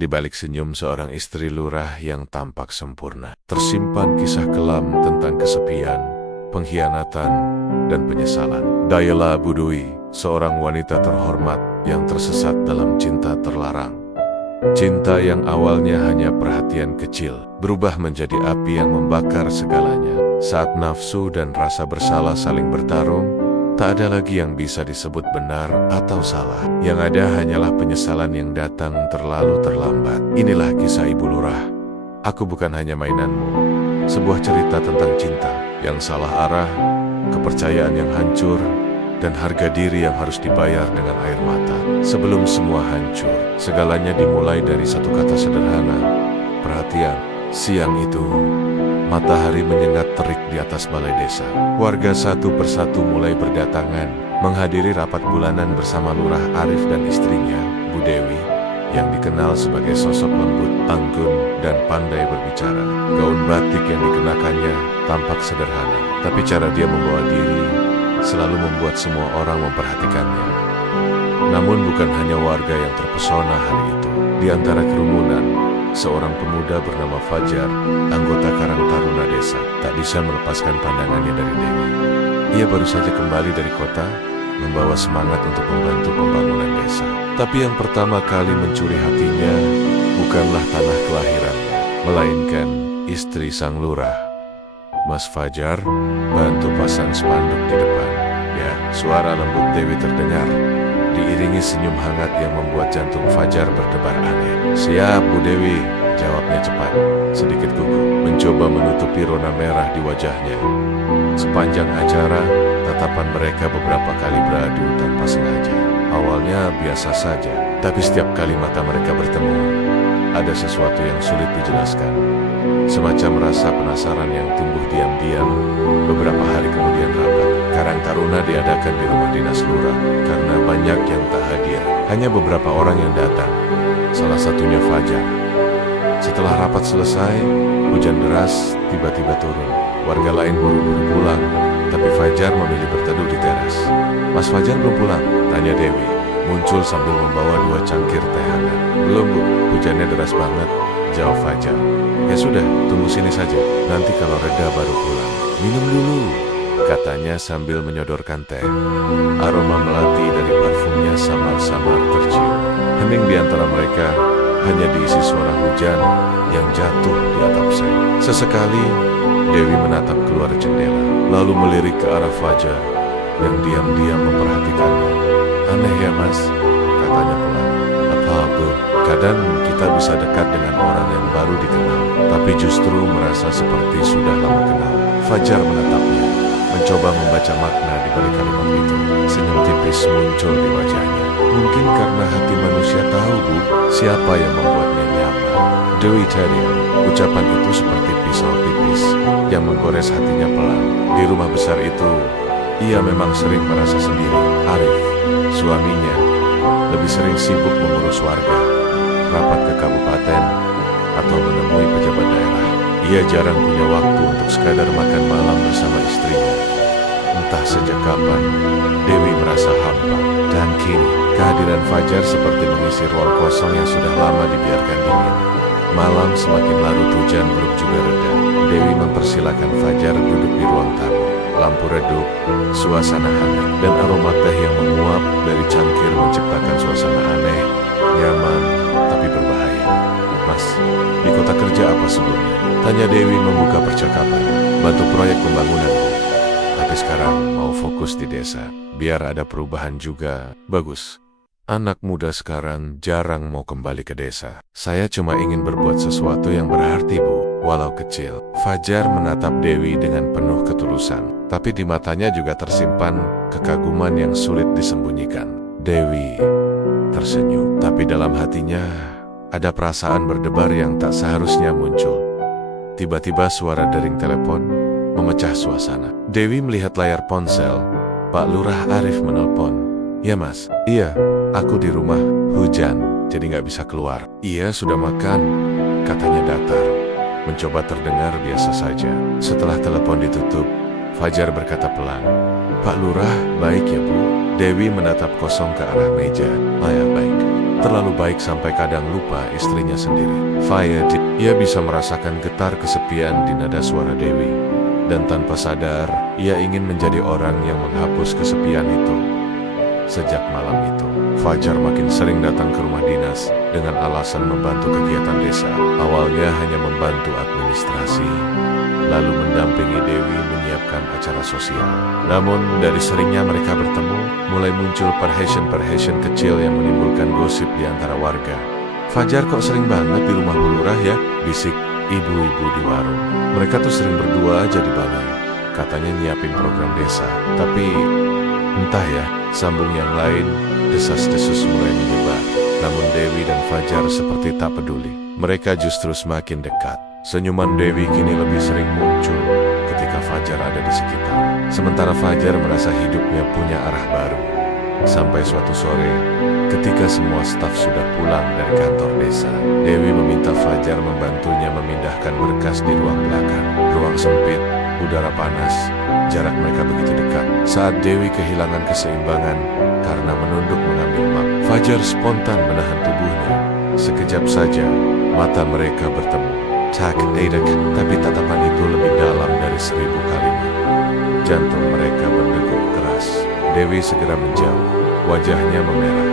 Di balik senyum seorang istri lurah yang tampak sempurna, tersimpan kisah kelam tentang kesepian, pengkhianatan, dan penyesalan. Dayla Budui, seorang wanita terhormat yang tersesat dalam cinta terlarang. Cinta yang awalnya hanya perhatian kecil, berubah menjadi api yang membakar segalanya. Saat nafsu dan rasa bersalah saling bertarung, tak ada lagi yang bisa disebut benar atau salah. Yang ada hanyalah penyesalan yang datang terlalu terlambat. Inilah kisah Ibu Lurah. Aku bukan hanya mainanmu. Sebuah cerita tentang cinta yang salah arah, kepercayaan yang hancur, dan harga diri yang harus dibayar dengan air mata. Sebelum semua hancur, segalanya dimulai dari satu kata sederhana, perhatian. Siang itu, matahari menyengat terik di atas balai desa. Warga satu persatu mulai berdatangan, menghadiri rapat bulanan bersama Lurah Arif dan istrinya, Bu Dewi, yang dikenal sebagai sosok lembut, anggun, dan pandai berbicara. Gaun batik yang dikenakannya tampak sederhana, tapi cara dia membawa diri selalu membuat semua orang memperhatikannya. Namun bukan hanya warga yang terpesona hari itu. Di antara kerumunan, seorang pemuda bernama Fajar, anggota Karang Taruna Desa, tak bisa melepaskan pandangannya dari Dewi. Ia baru saja kembali dari kota, membawa semangat untuk membantu pembangunan desa. Tapi yang pertama kali mencuri hatinya bukanlah tanah kelahirannya, melainkan istri sang lurah. Mas Fajar bantu pasang spanduk di depan. Ya, suara lembut Dewi terdengar, diiringi senyum hangat yang membuat jantung Fajar berdebar aneh. "Siap, Bu Dewi," jawabnya cepat, sedikit gugup, mencoba menutupi rona merah di wajahnya. Sepanjang acara, tatapan mereka beberapa kali beradu tanpa sengaja. Awalnya biasa saja, tapi setiap kali mata mereka bertemu, ada sesuatu yang sulit dijelaskan. Semacam rasa penasaran yang tumbuh diam-diam. Beberapa hari kemudian rapat Karang Taruna diadakan di rumah dinas lurah. Karena banyak yang tak hadir, hanya beberapa orang yang datang. Salah satunya Fajar. Setelah rapat selesai, hujan deras tiba-tiba turun. Warga lain buru-buru pulang, tapi Fajar memilih berteduh di teras. "Mas Fajar belum pulang?" tanya Dewi, muncul sambil membawa 2 cangkir teh hangat. "Belum, Bu, hujannya deras banget," jawab Fajar. "Ya sudah, tunggu sini saja. Nanti kalau reda baru pulang." "Minum dulu," katanya sambil menyodorkan teh. Aroma melati dari parfumnya samar-samar tercium. Hening di antara mereka hanya diisi suara hujan yang jatuh di atap seng. Sesekali, Dewi menatap keluar jendela, lalu melirik ke arah Fajar yang diam-diam memperhatikannya. "Aneh ya, Mas," katanya pelan. "Apa, Bu? Kadang kita bisa dekat dengan orang yang baru dikenal, tapi justru merasa seperti sudah lama kenal." Fajar menatapnya, mencoba membaca makna di balik kalimat itu. Senyum tipis muncul di wajahnya. "Mungkin karena hati manusia tahu, Bu, siapa yang membuatnya nyaman." Dewi Tadian, ucapan itu seperti pisau tipis yang menggores hatinya pelan. Di rumah besar itu, ia memang sering merasa sendiri. Arif, suaminya, lebih sering sibuk mengurus warga, rapat ke kabupaten, atau menemui pejabat daerah. Ia jarang punya waktu untuk sekadar makan malam bersama istrinya. Entah sejak kapan, Dewi merasa hampa. Dan kini, kehadiran Fajar seperti mengisi ruang kosong yang sudah lama dibiarkan dingin. Malam semakin larut, hujan belum juga reda. Dewi mempersilahkan Fajar duduk di ruang tamu. Lampu redup, suasana hangat, dan aroma teh yang menguap dari cangkir menciptakan suasana aneh, nyaman, tapi berbahaya. "Mas, di kota kerja apa sebelumnya?" tanya Dewi membuka percakapan. "Bantu proyek pembangunan, Bu. Tapi sekarang mau fokus di desa, biar ada perubahan juga." "Bagus. Anak muda sekarang jarang mau kembali ke desa. Saya cuma ingin berbuat sesuatu yang berarti, Bu, walau kecil." Fajar menatap Dewi dengan penuh ketulusan, tapi di matanya juga tersimpan kekaguman yang sulit disembunyikan. Dewi tersenyum, tapi dalam hatinya ada perasaan berdebar yang tak seharusnya muncul. Tiba-tiba suara dering telepon memecah suasana. Dewi melihat layar ponsel. Pak Lurah Arif menelpon. "Ya, Mas." "Iya, aku di rumah. Hujan, jadi nggak bisa keluar." "Iya, sudah makan," katanya datar, mencoba terdengar biasa saja. Setelah telepon ditutup, Fajar berkata pelan, "Pak Lurah, baik ya, Bu?" Dewi menatap kosong ke arah meja. "Ya, baik." terlalu baik sampai kadang lupa istrinya sendiri. Ia bisa merasakan getar kesepian di nada suara Dewi. Dan tanpa sadar, ia ingin menjadi orang yang menghapus kesepian itu. Sejak malam itu, Fajar makin sering datang ke rumah dinas dengan alasan membantu kegiatan desa. Awalnya hanya membantu administrasi, lalu mendampingi Dewi menyiapkan acara sosial. Namun dari seringnya mereka bertemu, mulai muncul perhatian kecil yang menimbulkan gosip di antara warga. Fajar kok sering banget di rumah Bu Lurah ya, bisik ibu-ibu di warung. Mereka tuh sering berdua aja di balai, katanya nyiapin program desa. Tapi entah ya, sambung yang lain, desas-desus mulai menyebar. Namun Dewi dan Fajar seperti tak peduli. Mereka justru semakin dekat. Senyuman Dewi kini lebih sering muncul ketika Fajar ada di sekitar. Sementara Fajar merasa hidupnya punya arah baru. Sampai suatu sore, ketika semua staf sudah pulang dari kantor desa, Dewi meminta Fajar membantunya memindahkan berkas di ruang belakang. Ruang sempit, udara panas, jarak mereka begitu dekat. Saat Dewi kehilangan keseimbangan karena menunduk mengambil map, Fajar spontan menahan tubuhnya. Sekejap saja, mata mereka bertemu. Tak edak, tapi tatapan itu lebih dalam dari 1000 kalimat. Jantung mereka berdegup keras. Dewi segera menjauh, wajahnya memerah.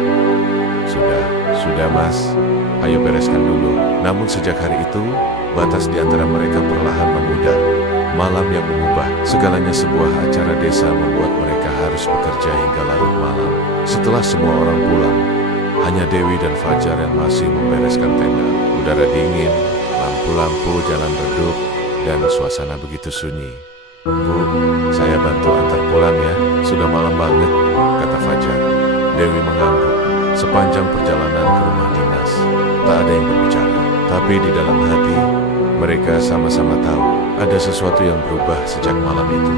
Sudah mas, ayo bereskan dulu. Namun sejak hari itu, batas di antara mereka perlahan memudar. Malam yang mengubah segalanya. Sebuah acara desa membuat mereka harus bekerja hingga larut malam. Setelah semua orang pulang, hanya Dewi dan Fajar yang masih membereskan tenda. Udara dingin, lampu-lampu jalan redup, dan suasana begitu sunyi. Bu, saya bantu antar pulang ya, sudah malam banget, kata Fajar. Dewi mengangguk. Sepanjang perjalanan ke rumah dinas, tak ada yang berbicara. Tapi di dalam hati, mereka sama-sama tahu ada sesuatu yang berubah sejak malam itu.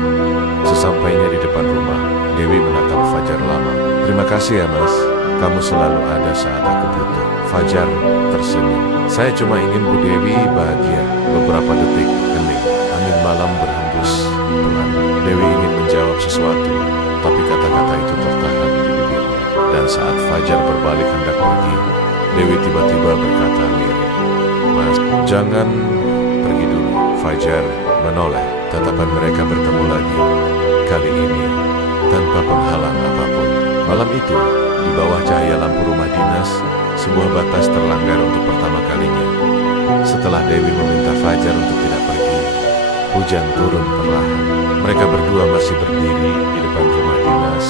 Sesampainya di depan rumah, Dewi menatap Fajar lama. Terima kasih ya mas, kamu selalu ada saat aku butuh. Fajar tersenyum. Saya cuma ingin Bu Dewi bahagia. Beberapa detik hening. Angin malam berhembus pelan. Dewi ingin menjawab sesuatu, tapi kata-kata itu tertahan di bibirnya. Dan saat Fajar berbalik hendak pergi, Dewi tiba-tiba berkata lirih, "Mas, jangan pergi dulu." Fajar menoleh. Tatapan mereka bertemu lagi. Kali ini tanpa penghalang apapun. Malam itu, di bawah cahaya lampu rumah dinas, sebuah batas terlanggar untuk pertama kalinya. Setelah Dewi meminta Fajar untuk tidak pergi, hujan turun perlahan. Mereka berdua masih berdiri di depan rumah dinas,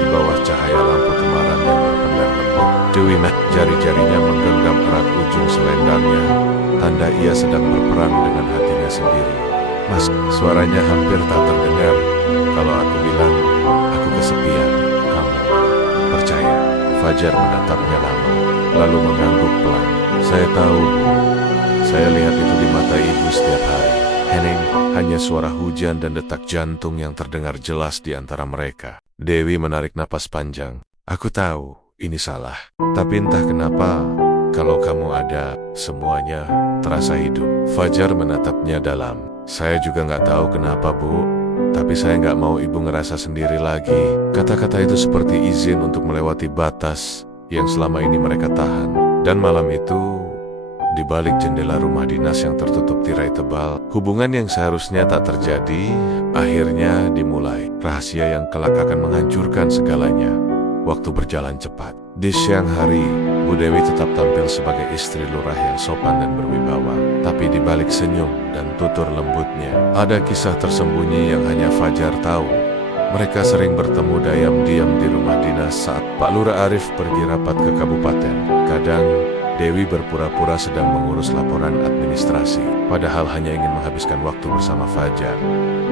di bawah cahaya lampu temaram yang berpendar lembut. Dewi jari-jarinya menggenggam erat ujung selendangnya, tanda ia sedang berperang dengan hatinya sendiri. Mas, suaranya hampir tak terdengar. Kalau aku bilang, aku kesepian, kamu percaya? Fajar menatapnya lama, lalu mengangguk pelan. Saya tahu, Bu. Saya lihat itu di mata ibu setiap hari. Hening, hanya suara hujan dan detak jantung yang terdengar jelas di antara mereka. Dewi menarik napas panjang. Aku tahu, ini salah. Tapi entah kenapa, kalau kamu ada, semuanya terasa hidup. Fajar menatapnya dalam. Saya juga nggak tahu kenapa, Bu. Tapi saya nggak mau ibu ngerasa sendiri lagi. Kata-kata itu seperti izin untuk melewati batas yang selama ini mereka tahan. Dan malam itu, di balik jendela rumah dinas yang tertutup tirai tebal, hubungan yang seharusnya tak terjadi, akhirnya dimulai. Rahasia yang kelak akan menghancurkan segalanya. Waktu berjalan cepat. Di siang hari, Bu Dewi tetap tampil sebagai istri lurah yang sopan dan berwibawa. Tapi di balik senyum dan tutur lembutnya, ada kisah tersembunyi yang hanya Fajar tahu. Mereka sering bertemu diam-diam di rumah dinas saat Pak Lurah Arif pergi rapat ke kabupaten. Kadang, Dewi berpura-pura sedang mengurus laporan administrasi, padahal hanya ingin menghabiskan waktu bersama Fajar.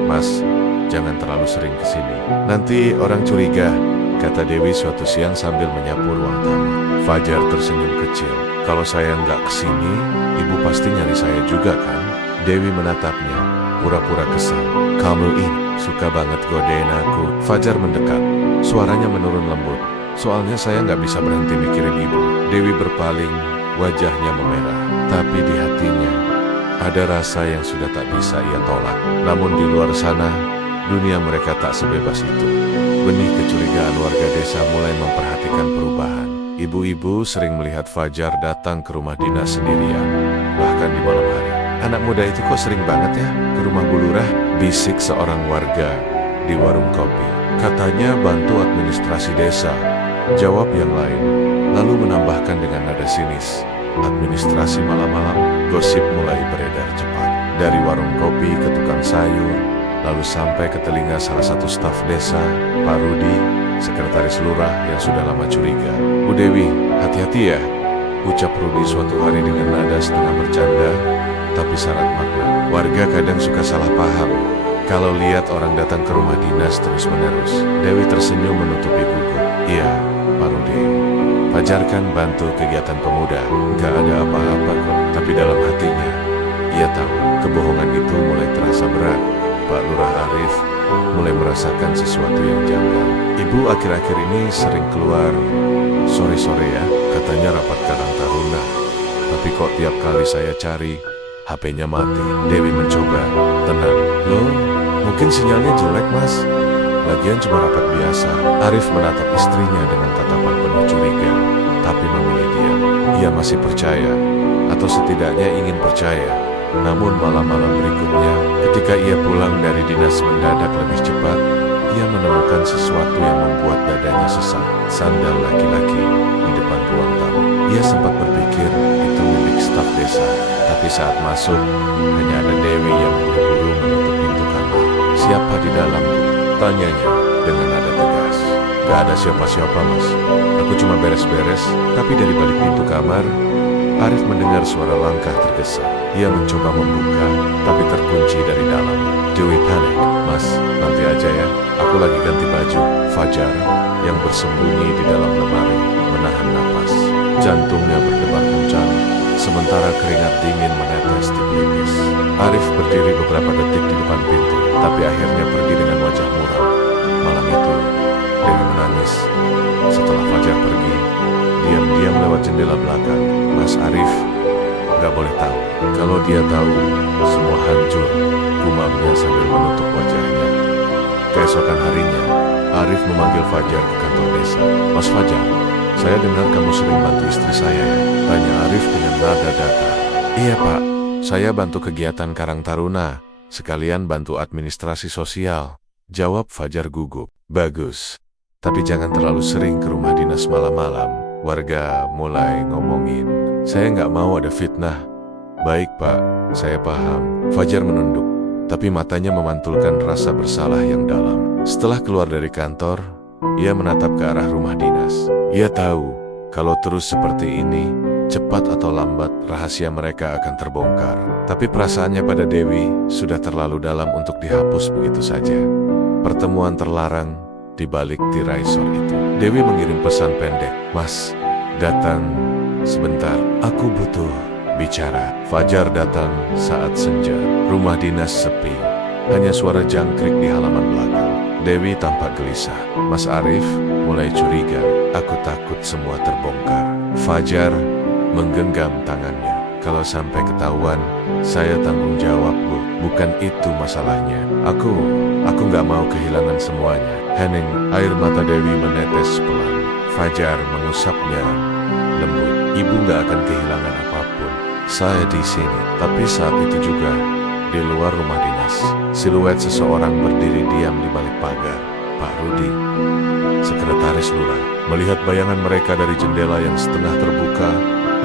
Mas, jangan terlalu sering kesini. Nanti orang curiga, kata Dewi suatu siang sambil menyapu ruang tamu. Fajar tersenyum kecil. Kalau saya nggak kesini, ibu pasti nyari saya juga kan? Dewi menatapnya, pura-pura kesal. Kamu ini suka banget godain aku. Fajar mendekat, suaranya menurun lembut. Soalnya saya nggak bisa berhenti mikirin ibu. Dewi berpaling, wajahnya memerah. Tapi di hatinya, ada rasa yang sudah tak bisa ia tolak. Namun di luar sana, dunia mereka tak sebebas itu. Benih kecurigaan warga desa mulai memperhatikan perubahan. Ibu-ibu sering melihat Fajar datang ke rumah dinas sendirian, bahkan di malam hari. Anak muda itu kok sering banget ya ke rumah Bu Lurah? Bisik seorang warga di warung kopi. Katanya bantu administrasi desa. Jawab yang lain, lalu menambahkan dengan nada sinis. Administrasi malam-malam, gosip mulai beredar cepat. Dari warung kopi ke tukang sayur, lalu sampai ke telinga salah satu staf desa, Pak Rudi, sekretaris lurah yang sudah lama curiga. Bu Dewi, hati-hati ya, ucap Rudi suatu hari dengan nada setengah bercanda, tapi syarat makna. Warga kadang suka salah paham kalau lihat orang datang ke rumah dinas terus-menerus. Dewi tersenyum menutupi gugup. Iya, Pak Rudi. Fajar kan bantu kegiatan pemuda, nggak ada apa-apa kok. Tapi dalam hatinya, ia tahu kebohongan itu mulai terasa berat. Pak Lurah Arif mulai merasakan sesuatu yang janggal. Ibu akhir-akhir ini sering keluar sore-sore ya, katanya rapat Karang Taruna. Tapi kok tiap kali saya cari, HP-nya mati. Dewi mencoba tenang. Loh, mungkin sinyalnya jelek mas. Lagian cuma rapat biasa. Arif menatap istrinya dengan tatapan penuh curiga, tapi memilih diam. Ia masih percaya, atau setidaknya ingin percaya. Namun malam-malam berikutnya, ketika ia pulang dari dinas mendadak lebih cepat, ia menemukan sesuatu yang membuat dadanya sesak. Sandal laki-laki di depan ruang tamu. Ia sempat berpikir itu milik staf desa, tapi saat masuk, hanya ada Dewi yang buru-buru menutup pintu kamar. Siapa di dalam? Tanyanya dengan nada tegas. Gak ada siapa-siapa mas, aku cuma beres-beres. Tapi dari balik pintu kamar, Arif mendengar suara langkah tergesa. Ia mencoba membuka, tapi terkunci dari dalam. Dewi panik. Mas, nanti aja ya, aku lagi ganti baju. Fajar, yang bersembunyi di dalam lemari, menahan napas. Jantungnya berdebar kencang, sementara keringat dingin menetes di pelipis. Arif berdiri beberapa detik di depan pintu, tapi akhirnya pergi dengan wajah muram. Malam itu, Dewi menangis. Setelah Fajar pergi, diam-diam lewat jendela belakang. Mas Arif gak boleh tahu. Kalau dia tahu, semua hancur, gumamnya sambil menutup wajahnya. Keesokan harinya, Arif memanggil Fajar ke kantor desa. Mas Fajar, saya dengar kamu sering bantu istri saya ya? Tanya Arif dengan nada datar. Iya pak, saya bantu kegiatan Karang Taruna, sekalian bantu administrasi sosial. Jawab Fajar gugup. Bagus, tapi jangan terlalu sering ke rumah dinas malam-malam. Warga mulai ngomongin. Saya nggak mau ada fitnah. Baik pak, saya paham. Fajar menunduk, tapi matanya memantulkan rasa bersalah yang dalam. Setelah keluar dari kantor, ia menatap ke arah rumah dinas. Ia tahu, kalau terus seperti ini, cepat atau lambat rahasia mereka akan terbongkar. Tapi perasaannya pada Dewi sudah terlalu dalam untuk dihapus begitu saja. Pertemuan terlarang di balik tirai sor itu. Dewi mengirim pesan pendek. Mas, datang sebentar, aku butuh bicara. Fajar datang saat senja. Rumah dinas sepi, hanya suara jangkrik di halaman belakang. Dewi tampak gelisah. Mas Arif mulai curiga. Aku takut semua terbongkar. Fajar menggenggam tangannya. Kalau sampai ketahuan, saya tanggung jawab bu. Bukan itu masalahnya. Aku gak mau kehilangan semuanya. Hening, air mata Dewi menetes pelan. Fajar mengusapnya lembut. Ibu gak akan kehilangan apapun. Saya di sini. Tapi saat itu juga, di luar rumah dinas, siluet seseorang berdiri diam di balik pagar. Pak Rudi, sekretaris lurah. Melihat bayangan mereka dari jendela yang setengah terbuka,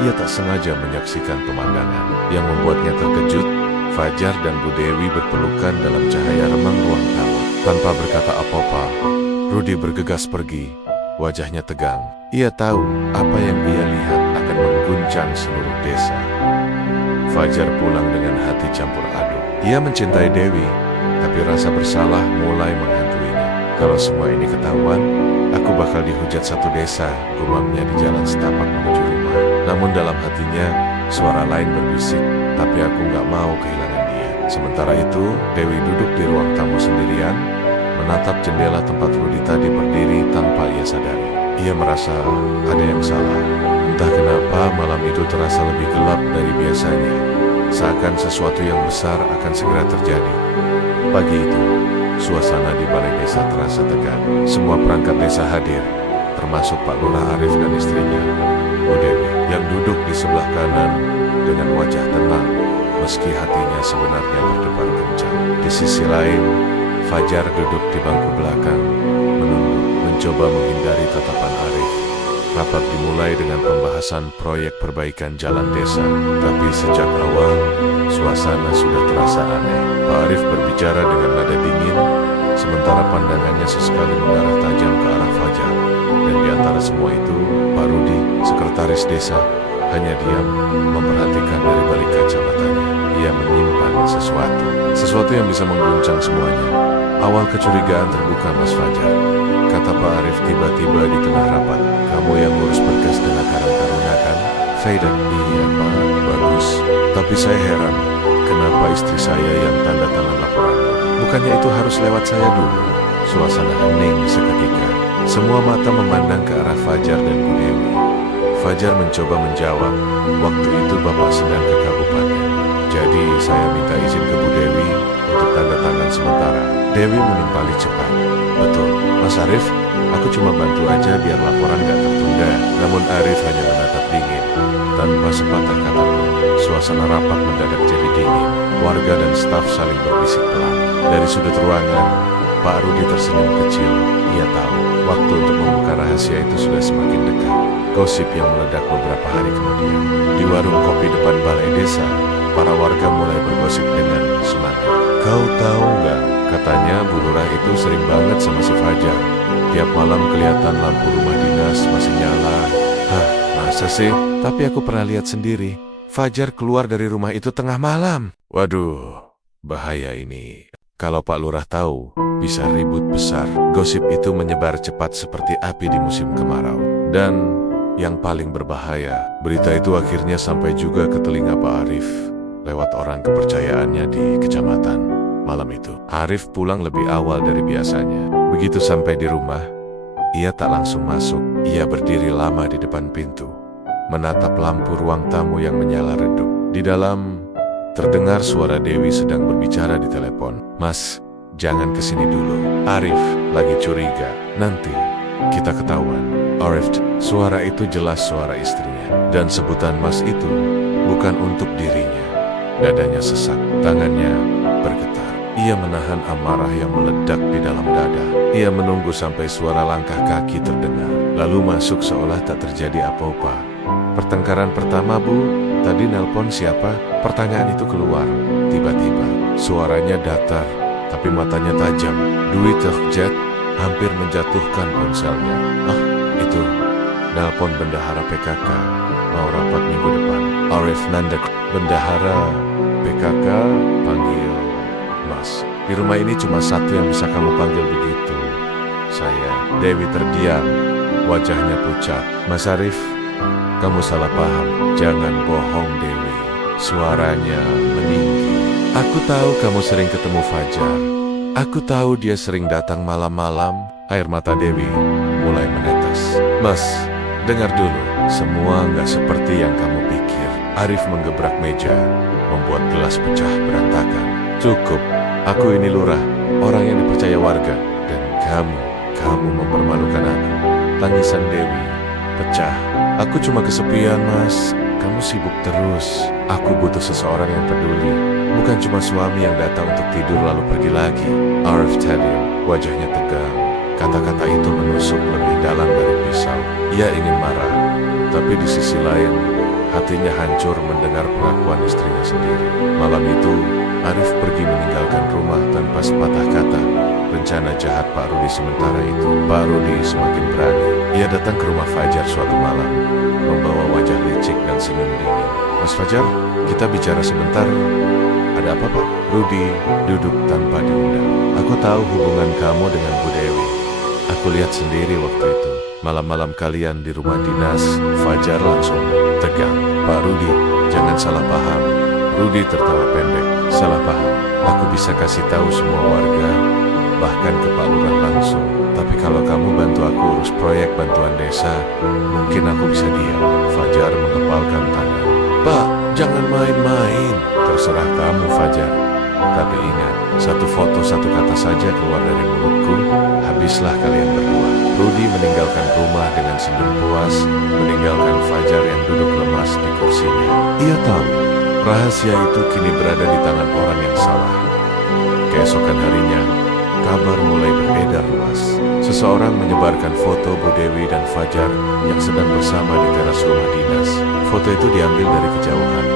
ia tak sengaja menyaksikan pemandangan yang membuatnya terkejut. Fajar dan Bu Dewi berpelukan dalam cahaya remang ruang tamu. Tanpa berkata apa-apa, Rudi bergegas pergi. Wajahnya tegang. Ia tahu apa yang ia lihat akan mengguncang seluruh desa. Fajar pulang dengan hati campur aduk. Ia mencintai Dewi, tapi rasa bersalah mulai menghantuinya. Kalau semua ini ketahuan, aku bakal dihujat satu desa, gumamnya di jalan setapak menuju rumah. Namun dalam hatinya, suara lain berbisik, tapi aku gak mau kehilangan dia. Sementara itu, Dewi duduk di ruang tamu sendirian, menatap jendela tempat Rudi tadi berdiri tanpa ia sadari. Ia merasa ada yang salah. Entah kenapa malam itu terasa lebih gelap dari biasanya. Seakan sesuatu yang besar akan segera terjadi. Pagi itu, suasana di balai desa terasa tegang. Semua perangkat desa hadir. termasuk Pak Lurah Arif dan istrinya, Bu Dewi, yang duduk di sebelah kanan dengan wajah tenang, meski hatinya sebenarnya berdebar kencang. Di sisi lain, Fajar duduk di bangku belakang, menunduk, mencoba menghindari tatapan Arif. Rapat dimulai dengan pembahasan proyek perbaikan jalan desa, tapi sejak awal, suasana sudah terasa aneh. Pak Arif berbicara dengan nada dingin, sementara pandangannya sesekali mengarah tajam ke arah Fajar. Dan di antara semua itu, Pak Rudi, sekretaris desa, hanya diam, memperhatikan dari balik kacamatanya. Ia menyimpan sesuatu yang bisa mengguncang semuanya. Awal kecurigaan terbuka, Mas Fajar, kata Pak Arif tiba-tiba di tengah rapat. Kamu yang ngurus berkas dan Karang Taruna kan? Faida, iya Pak, bagus. Tapi saya heran, kenapa istri saya yang tanda tangan laporan? Bukannya itu harus lewat saya dulu? Suasana hening seketika. Semua mata memandang ke arah Fajar dan Bu Dewi. Fajar mencoba menjawab, waktu itu Bapak sedang ke kabupaten. Jadi saya minta izin ke Bu Dewi untuk tanda tangan sementara. Dewi menimpali cepat. Betul, Mas Arif, aku cuma bantu aja biar laporan gak tertunda. Namun Arif hanya menatap dingin. Tanpa sepatah kata pun, suasana rapat mendadak jadi dingin. Warga dan staf saling berbisik pelan. Dari sudut ruangan, Pak Rudi tersenyum kecil. Ia tahu, waktu untuk membuka rahasia itu sudah semakin dekat. Gosip yang meledak beberapa hari kemudian. Di warung kopi depan balai desa, para warga mulai bergosip dengan semangat. Kau tahu nggak, katanya Bu Lurah itu sering banget sama si Fajar. Tiap malam kelihatan lampu rumah dinas masih nyala. Hah, masa sih? Tapi aku pernah lihat sendiri. Fajar keluar dari rumah itu tengah malam. Waduh, bahaya ini. Kalau Pak Lurah tahu, bisa ribut besar. Gosip itu menyebar cepat seperti api di musim kemarau. Dan yang paling berbahaya, berita itu akhirnya sampai juga ke telinga Pak Arif lewat orang kepercayaannya di kecamatan. Malam itu, Arif pulang lebih awal dari biasanya. Begitu sampai di rumah, ia tak langsung masuk. Ia berdiri lama di depan pintu, menatap lampu ruang tamu yang menyala redup. Di dalam, terdengar suara Dewi sedang berbicara di telepon. Mas, jangan kesini dulu. Arif lagi curiga. Nanti kita ketahuan. Arif, suara itu jelas suara istrinya. Dan sebutan mas itu bukan untuk dirinya. Dadanya sesak, tangannya bergetar. Ia menahan amarah yang meledak di dalam dada. Ia menunggu sampai suara langkah kaki terdengar, lalu masuk seolah tak terjadi apa-apa. Pertengkaran pertama, Bu, tadi nelpon siapa? Pertanyaan itu keluar. Tiba-tiba, suaranya datar, tapi matanya tajam. Duit terjet, hampir menjatuhkan ponselnya. Ah, itu nelpon bendahara PKK, mau rapat minggu depan. Arif Nandak, bendahara PKK, panggil Mas. Di rumah ini cuma satu yang bisa kamu panggil begitu. Saya. Dewi terdiam, wajahnya pucat. Mas Arif, kamu salah paham. Jangan bohong, Dewi. Suaranya meninggi. Aku tahu kamu sering ketemu Fajar. Aku tahu dia sering datang malam-malam. Air mata Dewi mulai menetes. Mas, dengar dulu. Semua nggak seperti yang kamu pikir. Arif menggebrak meja, membuat gelas pecah berantakan. Cukup. Aku ini lurah, orang yang dipercaya warga. Dan kamu mempermalukan aku. Tangisan Dewi pecah. Aku cuma kesepian, Mas. Kamu sibuk terus. Aku butuh seseorang yang peduli. Bukan cuma suami yang datang untuk tidur lalu pergi lagi. Arif terdiam, wajahnya tegang. Kata-kata itu menusuk lebih dalam dari pisau. Ia ingin marah, tapi di sisi lain, hatinya hancur mendengar pengakuan istrinya sendiri. Malam itu, Arif pergi meninggalkan rumah tanpa sepatah kata. Rencana jahat Pak Rudi sementara itu. Pak Rudi semakin berani. Ia datang ke rumah Fajar suatu malam, membawa wajah licik dan senyum dingin. Mas Fajar, kita bicara sebentar. Ada apa, Pak? Rudi duduk tanpa diundang. Aku tahu hubungan kamu dengan Bu Dewi. Aku lihat sendiri waktu itu. Malam-malam kalian di rumah dinas. Fajar langsung tegang. Pak Rudi, jangan salah paham. Rudi tertawa pendek. Salah paham. Aku bisa kasih tahu semua warga, bahkan ke Pak Lurah langsung. Tapi kalau kamu bantu aku urus proyek bantuan desa, mungkin aku bisa diam. Fajar mengepalkan tangan. Pak, jangan main-main. Terserah kamu, Fajar. Tapi ingat, satu foto, satu kata saja keluar dari mulutku, habislah kalian berdua. Rudi meninggalkan rumah dengan senyum puas, meninggalkan Fajar yang duduk lemas di kursinya. Ia tahu, rahasia itu kini berada di tangan orang yang salah. Keesokan harinya, kabar mulai beredar luas. Seseorang menyebarkan foto Bu Dewi dan Fajar yang sedang bersama di teras rumah dinas. Foto itu diambil dari kejauhan,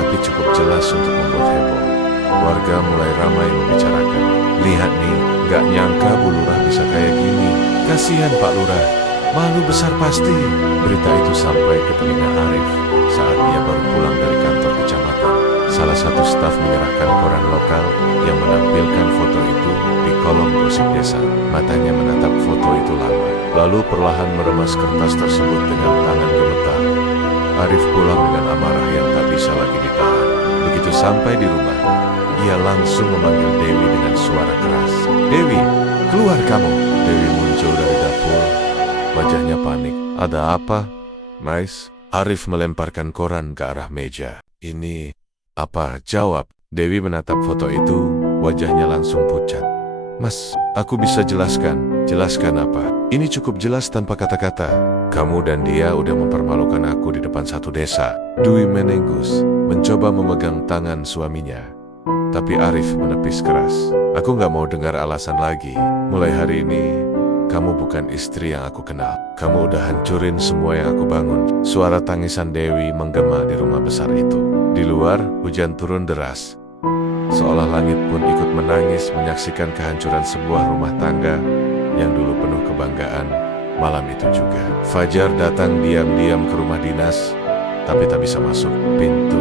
tapi cukup jelas untuk membuat heboh. Warga mulai ramai membicarakan. Lihat nih, gak nyangka Bu Lurah bisa kayak gini. Kasihan Pak Lurah, malu besar pasti. Berita itu sampai ke telinga Arif saat ia baru pulang dari kantor kecamatan. Salah satu staf menyerahkan koran lokal yang menampilkan foto itu di kolom gosip desa. Matanya menatap foto itu lama, lalu perlahan meremas kertas tersebut dengan tangan gemetar. Arif pulang dengan amarah yang tak bisa lagi ditahan. Begitu sampai di rumah, ia langsung memanggil Dewi dengan suara keras. Dewi, keluar kamu. Dewi muncul dari dapur, wajahnya panik. Ada apa, Mais? Arif melemparkan koran ke arah meja. Ini apa? Jawab. Dewi menatap foto itu, wajahnya langsung pucat. Mas, aku bisa jelaskan. Jelaskan apa? Ini cukup jelas tanpa kata-kata. Kamu dan dia udah mempermalukan aku di depan satu desa. Dwi menenggus, mencoba memegang tangan suaminya. Tapi Arif menepis keras. Aku gak mau dengar alasan lagi. Mulai hari ini, kamu bukan istri yang aku kenal. Kamu udah hancurin semua yang aku bangun. Suara tangisan Dewi menggema di rumah besar itu. Di luar, hujan turun deras. Seolah langit pun ikut menangis menyaksikan kehancuran sebuah rumah tangga yang dulu penuh kebanggaan. Malam itu juga, Fajar datang diam-diam ke rumah dinas, tapi tak bisa masuk. Pintu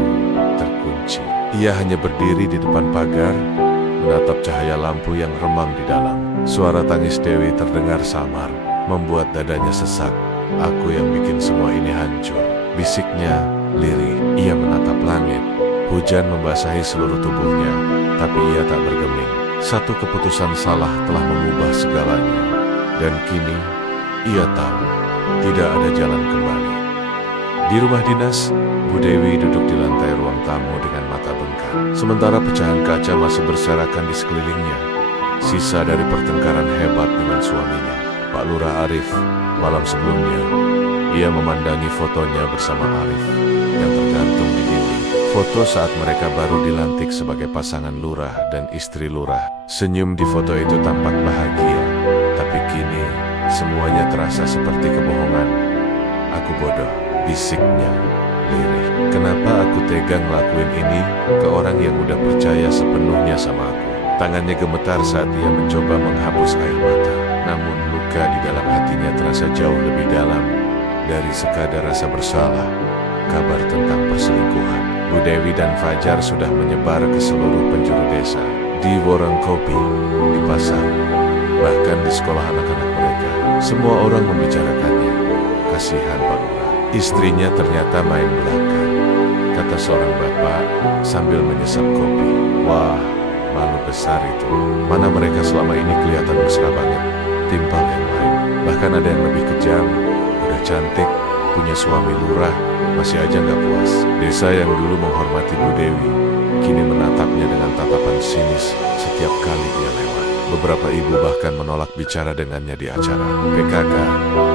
terkunci. Ia hanya berdiri di depan pagar, menatap cahaya lampu yang remang di dalam. Suara tangis Dewi terdengar samar, membuat dadanya sesak. Aku yang bikin semua ini hancur, bisiknya lirih. Ia menatap langit. Hujan membasahi seluruh tubuhnya, tapi ia tak bergeming. Satu keputusan salah telah mengubah segalanya. Dan kini, ia tahu, tidak ada jalan kembali. Di rumah dinas, Bu Dewi duduk di lantai ruang tamu dengan mata bengkak. Sementara pecahan kaca masih berserakan di sekelilingnya. Sisa dari pertengkaran hebat dengan suaminya, Pak Lurah Arif. Malam sebelumnya, ia memandangi fotonya bersama Arif yang tergantung di dinding. Foto saat mereka baru dilantik sebagai pasangan lurah dan istri lurah. Senyum di foto itu tampak bahagia, tapi kini semuanya terasa seperti kebohongan. Aku bodoh, bisiknya lirih. Kenapa aku tega ngelakuin ini ke orang yang udah percaya sepenuhnya sama aku? Tangannya gemetar saat ia mencoba menghapus air mata. Namun luka di dalam hatinya terasa jauh lebih dalam dari sekadar rasa bersalah. Kabar tentang perselingkuhan Bu Dewi dan Fajar sudah menyebar ke seluruh penjuru desa, di warung kopi, di pasar, bahkan di sekolah anak-anak mereka. Semua orang membicarakannya. Kasihan Pak Lurah, istrinya ternyata main belaka, kata seorang bapak sambil menyesap kopi. Wah, malu besar itu. Mana mereka selama ini kelihatan mesra banget. Timpal yang lain, bahkan ada yang lebih kejam. Udah cantik, punya suami lurah, masih aja nggak puas. Desa yang dulu menghormati Bu Dewi, kini menatapnya dengan tatapan sinis setiap kali ia lewat. Beberapa ibu bahkan menolak bicara dengannya di acara PKK.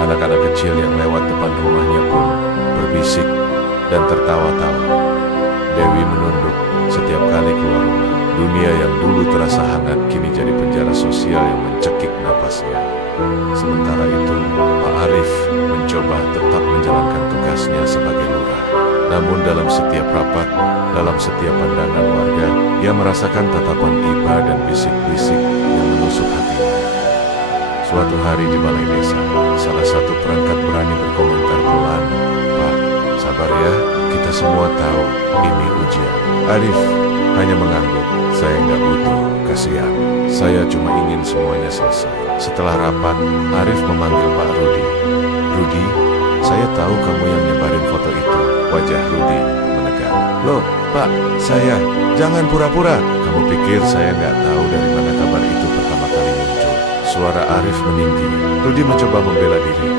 Anak-anak kecil yang lewat depan rumahnya pun berbisik dan tertawa-tawa. Dewi menunduk setiap kali keluar rumah. Dunia yang dulu terasa hangat kini jadi penjara sosial yang mencekik napasnya. Sementara itu, Pak Arif mencoba tetap menjalankan tugasnya sebagai lurah. Namun dalam setiap rapat, dalam setiap pandangan warga, ia merasakan tatapan iba dan bisik-bisik yang menusuk hatinya. Suatu hari di balai desa, salah satu perangkat berani berkomentar pelan, Pak, sabar ya, kita semua tahu ini ujian. Arif hanya mengangguk. Saya nggak butuh, kasihan. Saya cuma ingin semuanya selesai. Setelah rapat, Arif memanggil Pak Rudi. Rudi, saya tahu kamu yang nyebarin foto itu. Wajah Rudi menegang. Loh, Pak, saya. Jangan pura-pura. Kamu pikir saya nggak tahu dari mana kabar itu pertama kali muncul? Suara Arif meninggi. Rudi mencoba membela diri.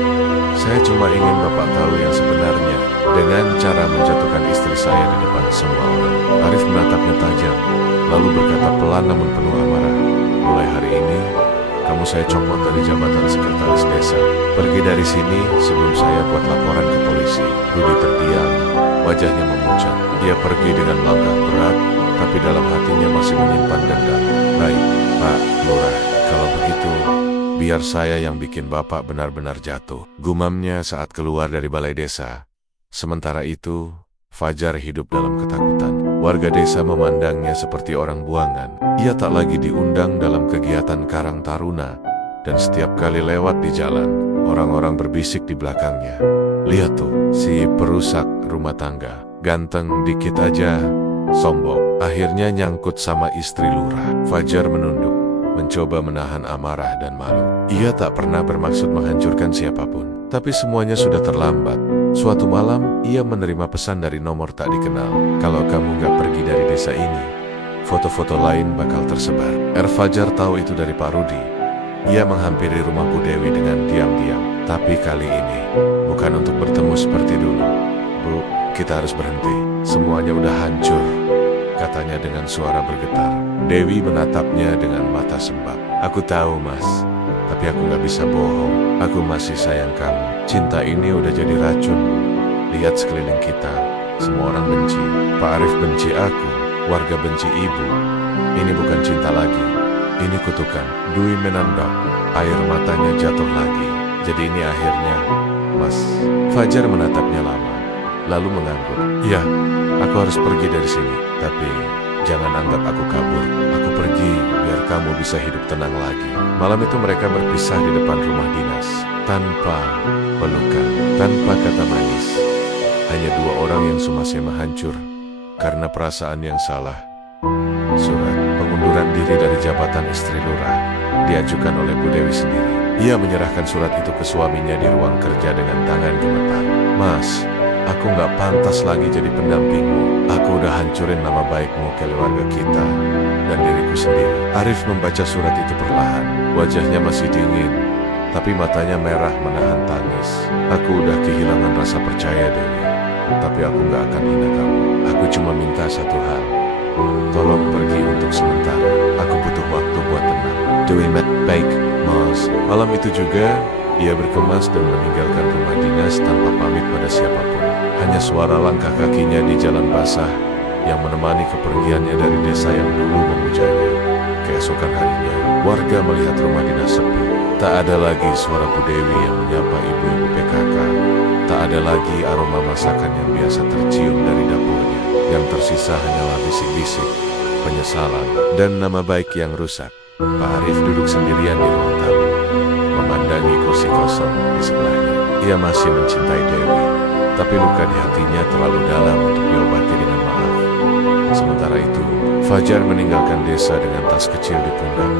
Saya cuma ingin Bapak tahu yang sebenarnya dengan cara menjatuhkan istri saya di depan semua orang. Arif menatapnya tajam, lalu berkata pelan namun penuh amarah. Mulai hari ini, kamu saya copot dari jabatan sekretaris desa. Pergi dari sini sebelum saya buat laporan ke polisi. Rudi terdiam, wajahnya memucat. Dia pergi dengan langkah berat, tapi dalam hatinya masih menyimpan dendam. Baik, Pak Lurah, kalau begitu, biar saya yang bikin Bapak benar-benar jatuh, gumamnya saat keluar dari balai desa. Sementara itu, Fajar hidup dalam ketakutan. Warga desa memandangnya seperti orang buangan. Ia tak lagi diundang dalam kegiatan Karang Taruna, dan setiap kali lewat di jalan, orang-orang berbisik di belakangnya. Lihat tuh, si perusak rumah tangga, ganteng dikit aja, sombong. Akhirnya nyangkut sama istri lurah. Fajar menunduk, mencoba menahan amarah dan malu. Ia tak pernah bermaksud menghancurkan siapapun, tapi semuanya sudah terlambat. Suatu malam, ia menerima pesan dari nomor tak dikenal. Kalau kamu gak pergi dari desa ini, foto-foto lain bakal tersebar. Fajar tahu itu dari Pak Rudi. Ia menghampiri rumah Bu Dewi dengan diam-diam. Tapi kali ini, bukan untuk bertemu seperti dulu. Bu, kita harus berhenti. Semuanya udah hancur, katanya dengan suara bergetar. Dewi menatapnya dengan mata sembab. Aku tahu, Mas. Tapi aku gak bisa bohong. Aku masih sayang kamu. Cinta ini udah jadi racun. Lihat sekeliling kita. Semua orang benci. Pak Arif benci aku. Warga benci ibu. Ini bukan cinta lagi. Ini kutukan. Dwi menandang. Air matanya jatuh lagi. Jadi ini akhirnya, Mas. Fajar menatapnya lama, lalu mengangguk. Ya, aku harus pergi dari sini. Tapi jangan anggap aku kabur. Aku pergi biar kamu bisa hidup tenang lagi. Malam itu mereka berpisah di depan rumah dinas. Tanpa pelukan, tanpa kata manis. Hanya dua orang yang sema-sema hancur karena perasaan yang salah. Surat pengunduran diri dari jabatan istri lurah diajukan oleh Bu Dewi sendiri. Ia menyerahkan surat itu ke suaminya di ruang kerja dengan tangan gemetar. Mas, aku gak pantas lagi jadi pendampingmu. Aku udah hancurin nama baikmu, keluarga kita, dan diriku sendiri. Arif membaca surat itu perlahan. Wajahnya masih dingin, tapi matanya merah menahan tangis. Aku udah kehilangan rasa percaya, Dewi. Tapi aku gak akan hina kamu. Aku cuma minta satu hal. Tolong pergi untuk sementara. Aku butuh waktu buat tenang. Dewi baik, Mas. Malam itu juga, ia berkemas dan meninggalkan rumah dinas tanpa pamit pada siapapun. Hanya suara langkah kakinya di jalan basah yang menemani kepergiannya dari desa yang dulu memujanya. Keesokan harinya, warga melihat rumah dinas sepi. Tak ada lagi suara Bu Dewi yang menyapa ibu-ibu PKK. Tak ada lagi aroma masakan yang biasa tercium dari dapurnya. Yang tersisa hanyalah bisik-bisik, penyesalan, dan nama baik yang rusak. Pak Arif duduk sendirian di ruang tamu, memandangi kursi kosong di sebelahnya. Ia masih mencintai Dewi, tapi luka di hatinya terlalu dalam untuk diobati dengan maaf. Sementara itu, Fajar meninggalkan desa dengan tas kecil di pundak,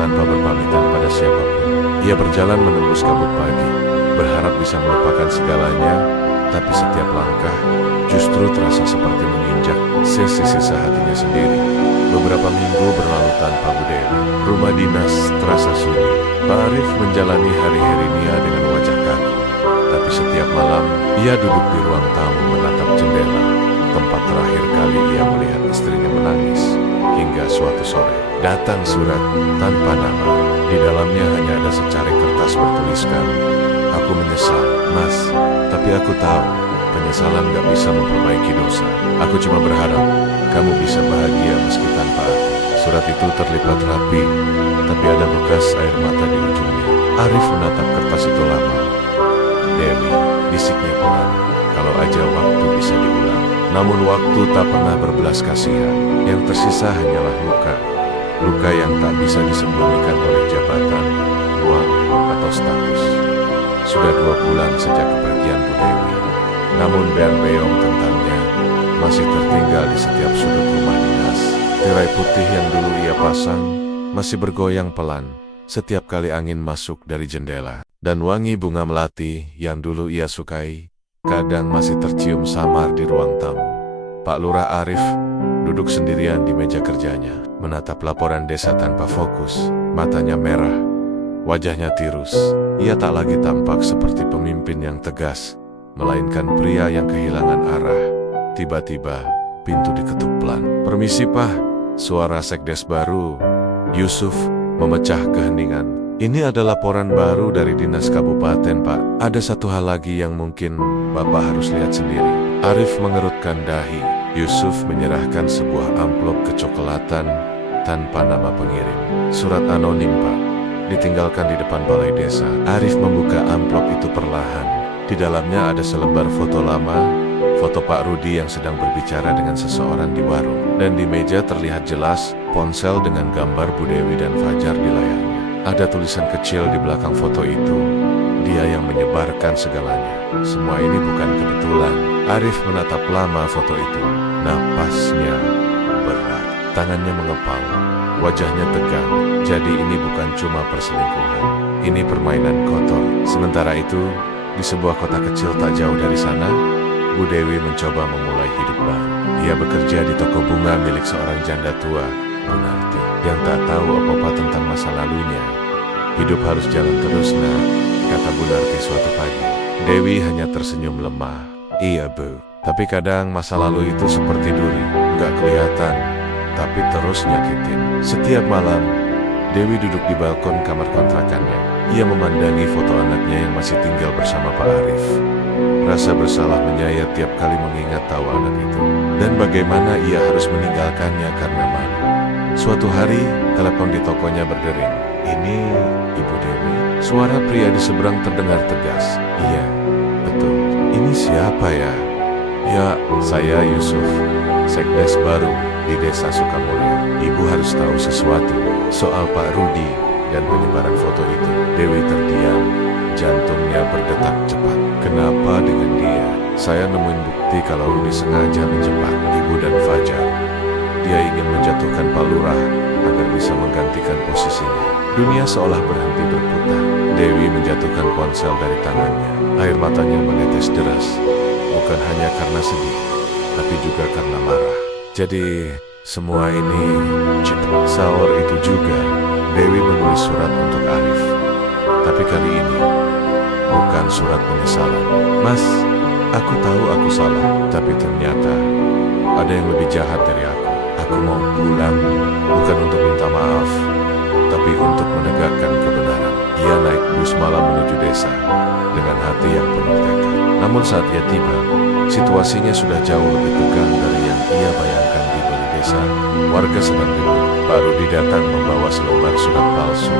tanpa berpamitan pada siapapun. Ia berjalan menembus kabut pagi, berharap bisa melupakan segalanya, tapi setiap langkah justru terasa seperti menginjak sisa hatinya sendiri. Beberapa minggu berlalu tanpa Bu Dewi. Rumah dinas terasa sunyi. Pak Arif menjalani hari-hari Nia dengan wajah kaku. Tapi setiap malam, ia duduk di ruang tamu menatap jendela. Tempat terakhir kali ia melihat istrinya menangis. Hingga suatu sore, datang surat tanpa nama. Di dalamnya hanya ada secari kertas bertuliskan, "Aku menyesal, Mas, tapi aku tahu penyesalan gak bisa memperbaiki dosa. Aku cuma berharap kamu bisa bahagia meski tanpa aku." Surat itu terlipat rapi, tapi ada bekas air mata di ujungnya. Arif menatap kertas itu lama. Dewi, bisiknya pelan, kalau aja waktu bisa diulang. Namun waktu tak pernah berbelas kasihan. Yang tersisa hanyalah luka. Luka yang tak bisa disembunyikan oleh jabatan, uang, atau status. Sudah 2 bulan sejak kepergian Bu Dewi. Namun beang-beong tentangnya masih tertinggal di setiap sudut rumah dinas. Tirai putih yang dulu ia pasang masih bergoyang pelan setiap kali angin masuk dari jendela. Dan wangi bunga melati yang dulu ia sukai kadang masih tercium samar di ruang tamu. Pak Lurah Arif duduk sendirian di meja kerjanya, menatap laporan desa tanpa fokus. Matanya merah, wajahnya tirus. Ia tak lagi tampak seperti pemimpin yang tegas, melainkan pria yang kehilangan arah. Tiba-tiba, pintu diketuk pelan. "Permisi, Pak." Suara sekdes baru, Yusuf, memecah keheningan. Ini ada laporan baru dari Dinas Kabupaten, Pak. Ada satu hal lagi yang mungkin Bapak harus lihat sendiri. Arif mengerutkan dahi. Yusuf menyerahkan sebuah amplop kecoklatan tanpa nama pengirim. Surat anonim, Pak. Ditinggalkan di depan balai desa. Arif membuka amplop itu perlahan. Di dalamnya ada selembar foto lama, foto Pak Rudi yang sedang berbicara dengan seseorang di warung. Dan di meja terlihat jelas ponsel dengan gambar Bu Dewi dan Fajar di layarnya. Ada tulisan kecil di belakang foto itu. Dia yang menyebarkan segalanya. Semua ini bukan kebetulan. Arif menatap lama foto itu. Napasnya berat. Tangannya mengepal. Wajahnya tegang. Jadi ini bukan cuma perselingkuhan. Ini permainan kotor. Sementara itu, di sebuah kota kecil tak jauh dari sana, Bu Dewi mencoba memulai hidup baru. Ia bekerja di toko bunga milik seorang janda tua, Bu Narti, yang tak tahu apa-apa tentang masa lalunya. Hidup harus jalan terus, nak, kata Bu Narti suatu pagi. Dewi hanya tersenyum lemah. Iya, Bu. Tapi kadang masa lalu itu seperti duri, nggak kelihatan, tapi terus nyakitin. Setiap malam, Dewi duduk di balkon kamar kontrakannya. Ia memandangi foto anaknya yang masih tinggal bersama Pak Arif. Rasa bersalah menyayat tiap kali mengingat tahu anak itu. Dan bagaimana ia harus meninggalkannya karena malu. Suatu hari, telepon di tokonya berdering. Ini Ibu Dewi. Suara pria di seberang terdengar tegas. Iya, betul. Ini siapa ya? Ya, saya Yusuf, sekdes baru di desa Sukamulya. Ibu harus tahu sesuatu soal Pak Rudi dan penyebaran foto itu. Dewi terdiam, jantungnya berdetak cepat. Kenapa dengan dia? Saya nemuin bukti kalau Rudi sengaja menjebak Ibu dan Fajar. Dia ingin menjatuhkan Pak Lurah agar bisa menggantikan posisinya. Dunia seolah berhenti berputar. Dewi menjatuhkan ponsel dari tangannya. Air matanya menetes deras. Bukan hanya karena sedih, tapi juga karena marah. Jadi, semua ini sahur itu juga. Dewi menulis surat untuk Arif. Tapi kali ini, bukan surat penyesalan. Mas, aku tahu aku salah, tapi ternyata ada yang lebih jahat dari aku. Aku mau pulang, bukan untuk minta maaf, tapi untuk menegakkan kebenaran. Ia naik bus malam menuju desa, dengan hati yang penuh tekad. Namun saat ia tiba, situasinya sudah jauh lebih tegang dari yang ia bayangkan di balai desa. Warga sedang ribut. Pak Rudi datang membawa selembar surat palsu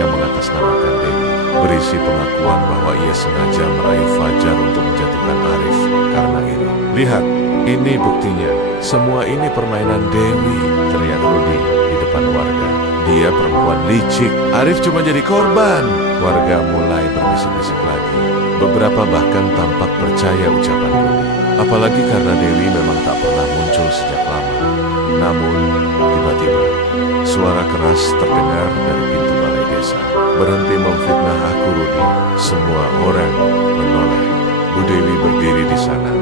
yang mengatasnamakan Dewi, berisi pengakuan bahwa ia sengaja merayu Fajar untuk menjatuhkan Arif karena iri. Lihat, ini buktinya. Semua ini permainan Dewi, teriak Rudi di depan warga. Dia perempuan licik. Arif cuma jadi korban. Warga mulai berbisik-bisik lagi. Beberapa bahkan tampak percaya ucapan Rudi. Apalagi karena Dewi memang tak pernah muncul sejak lama. Namun, tiba-tiba, suara keras terdengar dari pintu balai desa. Berhenti memfitnah aku, Rudi. Semua orang menoleh. Bu Dewi berdiri di sana,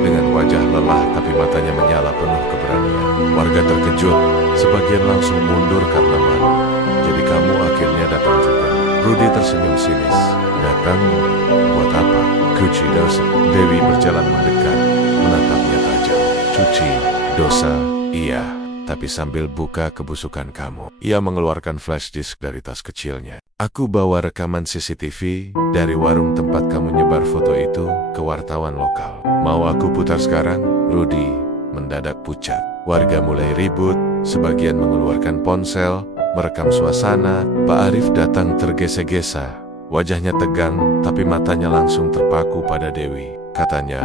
dengan wajah lelah tapi matanya menyala penuh keberanian. Warga terkejut, sebagian langsung mundur karena malu. Jadi kamu akhirnya datang juga. Rudi tersenyum sinis. Datang buat apa? Cuci dosa. Dewi berjalan mendekat, menatapnya tajam. Cuci dosa, iya, tapi sambil buka kebusukan kamu. Ia mengeluarkan flash disk dari tas kecilnya. Aku bawa rekaman CCTV dari warung tempat kamu nyebar foto itu ke wartawan lokal. Mau aku putar sekarang? Rudi mendadak pucat. Warga mulai ribut, sebagian mengeluarkan ponsel, merekam suasana. Pak Arif datang tergesa-gesa. Wajahnya tegang, tapi matanya langsung terpaku pada Dewi. Katanya,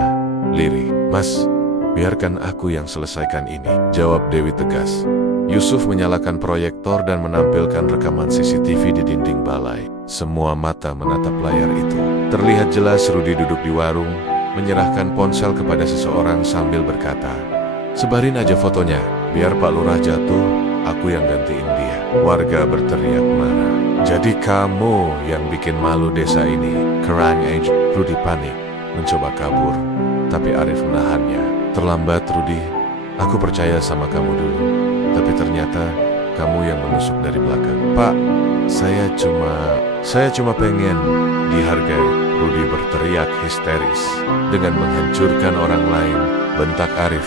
lirih, Mas, biarkan aku yang selesaikan ini, jawab Dewi tegas. Yusuf menyalakan proyektor dan menampilkan rekaman CCTV di dinding balai. Semua mata menatap layar itu. Terlihat jelas Rudi duduk di warung, menyerahkan ponsel kepada seseorang sambil berkata, sebarin aja fotonya, biar Pak Lurah jatuh, aku yang gantiin dia. Warga berteriak marah. Jadi kamu yang bikin malu desa ini. Kerang Age. Rudi panik, mencoba kabur, tapi Arif menahannya. Terlambat, Rudi. Aku percaya sama kamu dulu, tapi ternyata kamu yang menusuk dari belakang. Pak, saya cuma pengen dihargai. Rudi berteriak histeris. Dengan menghancurkan orang lain, bentak Arif.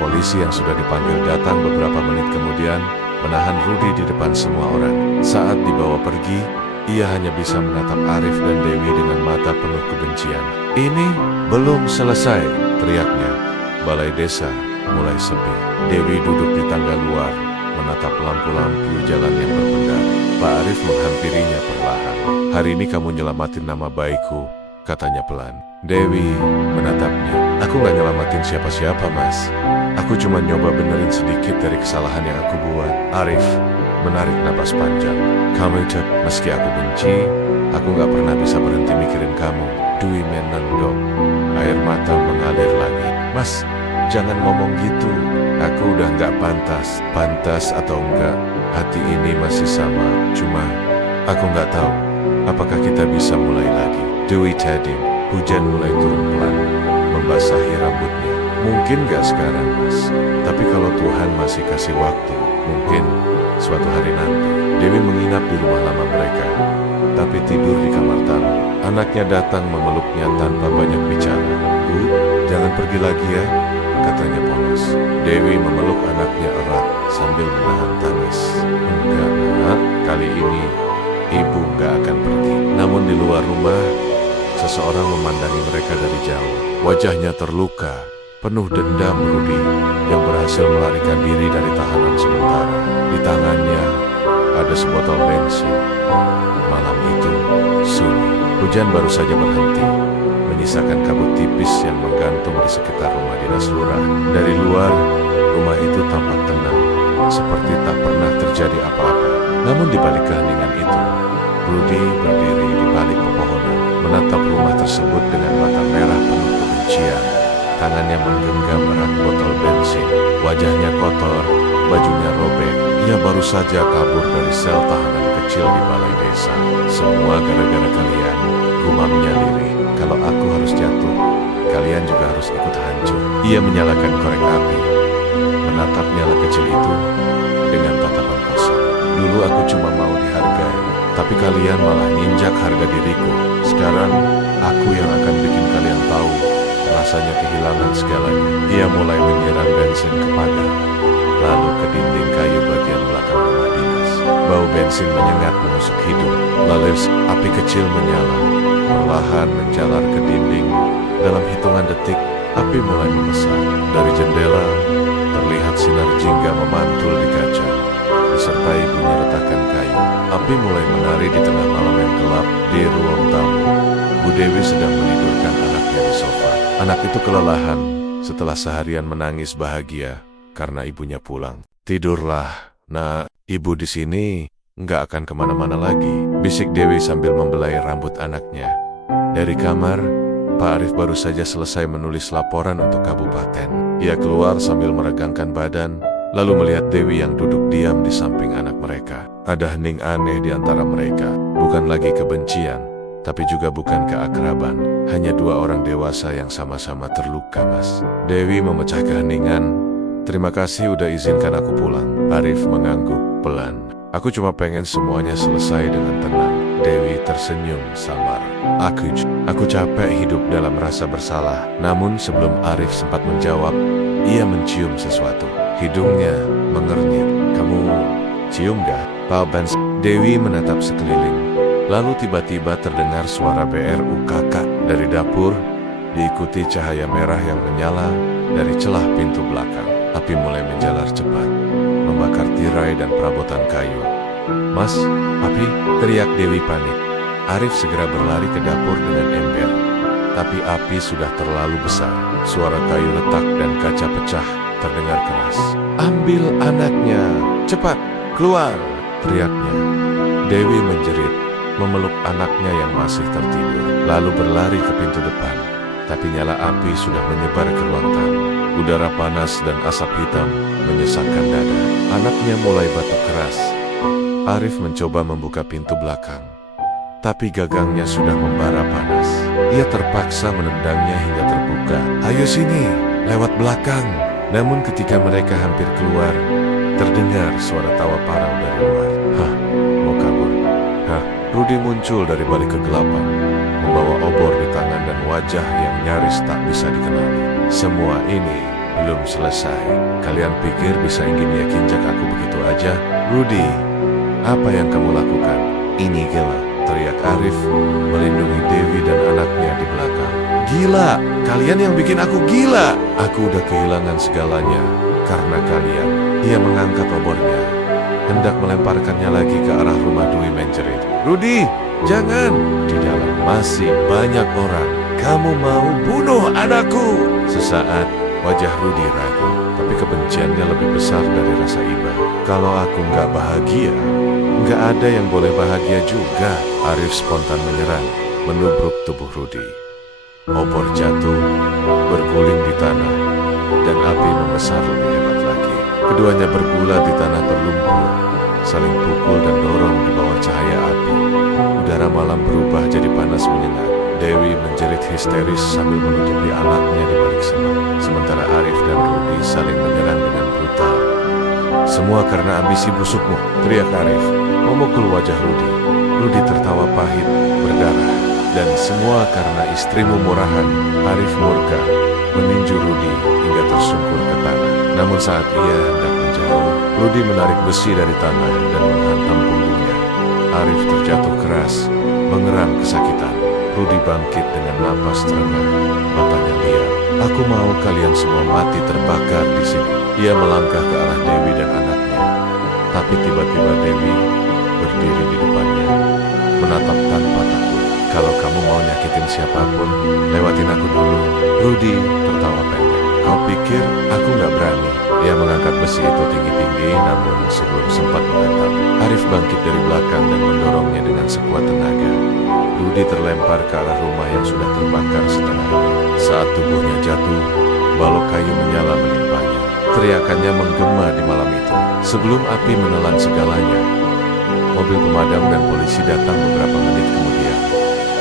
Polisi yang sudah dipanggil datang beberapa menit kemudian, menahan Rudi di depan semua orang. Saat dibawa pergi, Ia hanya bisa menatap Arif dan Dewi dengan mata penuh kebencian. "Ini belum selesai," teriaknya. Balai desa mulai sepi. Dewi duduk di tangga luar, menatap lampu-lampu jalan yang berpendar. Pak Arif menghampirinya perlahan. "Hari ini kamu nyelamatin nama baikku," katanya pelan. Dewi menatapnya. "Aku gak nyelamatin siapa-siapa, Mas. Aku cuma nyoba benerin sedikit dari kesalahan yang aku buat." Arif menarik napas panjang. "Kamu itu, meski aku benci, aku gak pernah bisa berhenti mikirin kamu." Dwi menendok. Air mata mengalir lagi. "Mas, jangan ngomong gitu. Aku udah gak pantas." "Pantas atau enggak, hati ini masih sama. Cuma, aku gak tahu apakah kita bisa mulai lagi." Dwi tadim. Hujan mulai turun pelan, membasahi rambutnya. "Mungkin gak sekarang, Mas. Tapi kalau Tuhan masih kasih waktu, mungkin suatu hari nanti." Dewi menginap di rumah lama mereka, tapi tidur di kamar tamu. Anaknya datang memeluknya tanpa banyak bicara. "Bu, jangan pergi lagi ya," katanya polos. Dewi memeluk anaknya erat sambil menahan tangis. "Enggak, Nak. Kali ini ibu gak akan pergi." Namun di luar rumah, seseorang memandangi mereka dari jauh. Wajahnya terluka, penuh dendam Rudi yang berhasil melarikan diri dari tahanan sementara. Di tangannya ada sebotol bensin. Malam itu sunyi. Hujan baru saja berhenti, menyisakan kabut tipis yang menggantung di sekitar rumah dinas lurah. Dari luar, rumah itu tampak tenang, seperti tak pernah terjadi apa-apa. Namun di balik keheningan itu, Rudi berdiri di balik pepohonan, menatap rumah tersebut dengan mata merah penuh kebencian. Tangannya menggenggam erat botol bensin. Wajahnya kotor, bajunya robek. Ia baru saja kabur dari sel tahanan kecil di balai desa. "Semua gara-gara kalian," gumamnya lirih. "Kalau aku harus jatuh, kalian juga harus ikut hancur." Ia menyalakan korek api, menatap nyala kecil itu dengan tatapan kosong. "Dulu aku cuma mau dihargai, tapi kalian malah nginjak harga diriku. Sekarang aku yang akan bikin kalian tahu rasanya kehilangan segalanya." Ia mulai menyiram bensin kepada, lalu ke dinding kayu bagian belakang rumah dinas. Bau bensin menyengat menusuk hidung. Lalu api kecil menyala, perlahan menjalar ke dinding. Dalam hitungan detik, api mulai membesar. Dari jendela, terlihat sinar jingga memantul di kaca, disertai bunyi retakan kayu. Api mulai menari di tengah malam yang gelap di ruang tamu. Bu Dewi sedang menidurkan anaknya di sofa. Anak itu kelelahan setelah seharian menangis bahagia karena ibunya pulang. "Tidurlah, Nak. Ibu di sini nggak akan kemana-mana lagi," bisik Dewi sambil membelai rambut anaknya. Dari kamar, Pak Arif baru saja selesai menulis laporan untuk kabupaten. Ia keluar sambil meregangkan badan, lalu melihat Dewi yang duduk diam di samping anak mereka. Ada hening aneh di antara mereka. Bukan lagi kebencian, tapi juga bukan keakraban. Hanya dua orang dewasa yang sama-sama terluka, Mas. Dewi memecah keheningan. "Terima kasih udah izinkan aku pulang." Arif mengangguk pelan. "Aku cuma pengen semuanya selesai dengan tenang." Dewi tersenyum samar. Aku capek hidup dalam rasa bersalah." Namun sebelum Arif sempat menjawab, ia mencium sesuatu. Hidungnya mengernyit. "Kamu cium gak?" "Pak Bans." Dewi menatap sekeliling. Lalu tiba-tiba terdengar suara BRU kakak dari dapur, diikuti cahaya merah yang menyala dari celah pintu belakang. Api mulai menjalar cepat, membakar tirai dan perabotan kayu. "Mas, api!" teriak Dewi panik. Arif segera berlari ke dapur dengan ember, tapi api sudah terlalu besar. Suara kayu retak dan kaca pecah terdengar keras. "Ambil anaknya, cepat, keluar!" teriaknya. Dewi menjerit, memeluk anaknya yang masih tertidur, lalu berlari ke pintu depan. Tapi nyala api sudah menyebar ke ruang tamu. Udara panas dan asap hitam menyesakkan dada. Anaknya mulai batuk keras. Arif mencoba membuka pintu belakang, tapi gagangnya sudah membara panas. Ia terpaksa menendangnya hingga terbuka. "Ayo sini, lewat belakang." Namun ketika mereka hampir keluar, terdengar suara tawa parau dari luar. "Hah, mau kabur?" "Hah." Rudi muncul dari balik kegelapan, membawa obor di tangan dan wajah yang nyaris tak bisa dikenali. "Semua ini belum selesai. Kalian pikir bisa ingin yakinjak aku begitu aja?" "Rudi, apa yang kamu lakukan? Ini gila." teriak Arif, melindungi Dewi dan anaknya di belakang. Gila, kalian yang bikin aku gila. Aku udah kehilangan segalanya karena kalian. Ia mengangkat obornya, hendak melemparkannya lagi ke arah rumah Dwi menjerit. Rudi, jangan! Di dalam masih banyak orang. Kamu mau bunuh anakku? Sesaat, wajah Rudi ragu, tapi kebenciannya lebih besar dari rasa iba. Kalau aku nggak bahagia, nggak ada yang boleh bahagia juga. Arif spontan menyerang, menubruk tubuh Rudi. Obor jatuh, berguling di tanah, dan api membesar lebih hebat lagi. Keduanya bergulat di tanah berlumpur, saling pukul dan dorong di bawah cahaya api. Udara malam berubah jadi panas menyengat. Dewi menjerit histeris sambil menutupi anaknya di balik semak. Sementara Arif dan Rudi saling menyerang dengan brutal. Semua karena ambisi busukmu, teriak Arif, memukul wajah Rudi. Rudi tertawa pahit, berdarah. Dan semua karena istrimu murahan. Arif murka, meninju Rudi hingga tersungkur ke tanah. Namun saat ia hendak menjauh, Rudi menarik besi dari tanah dan menghantam punggungnya. Arif terjatuh keras, mengeram kesakitan. Rudi bangkit dengan napas terengah, matanya liar. Aku mau kalian semua mati terbakar di sini. Ia melangkah ke arah Dewi dan anaknya. Tapi tiba-tiba Dewi berdiri di depannya, menatap tanpa takut. Kalau kamu mau nyakitin siapapun, lewatin aku dulu. Rudi tertawa pendek. Kau pikir aku nggak berani? Ia mengangkat besi itu tinggi-tinggi, namun sebelum sempat menghantam, Arif bangkit dari belakang dan mendorongnya dengan sekuat tenaga. Rudi terlempar ke arah rumah yang sudah terbakar setengahnya. Saat tubuhnya jatuh, balok kayu menyala menimpanya. Teriakannya menggema di malam itu. Sebelum api menelan segalanya, mobil pemadam dan polisi datang beberapa menit kemudian.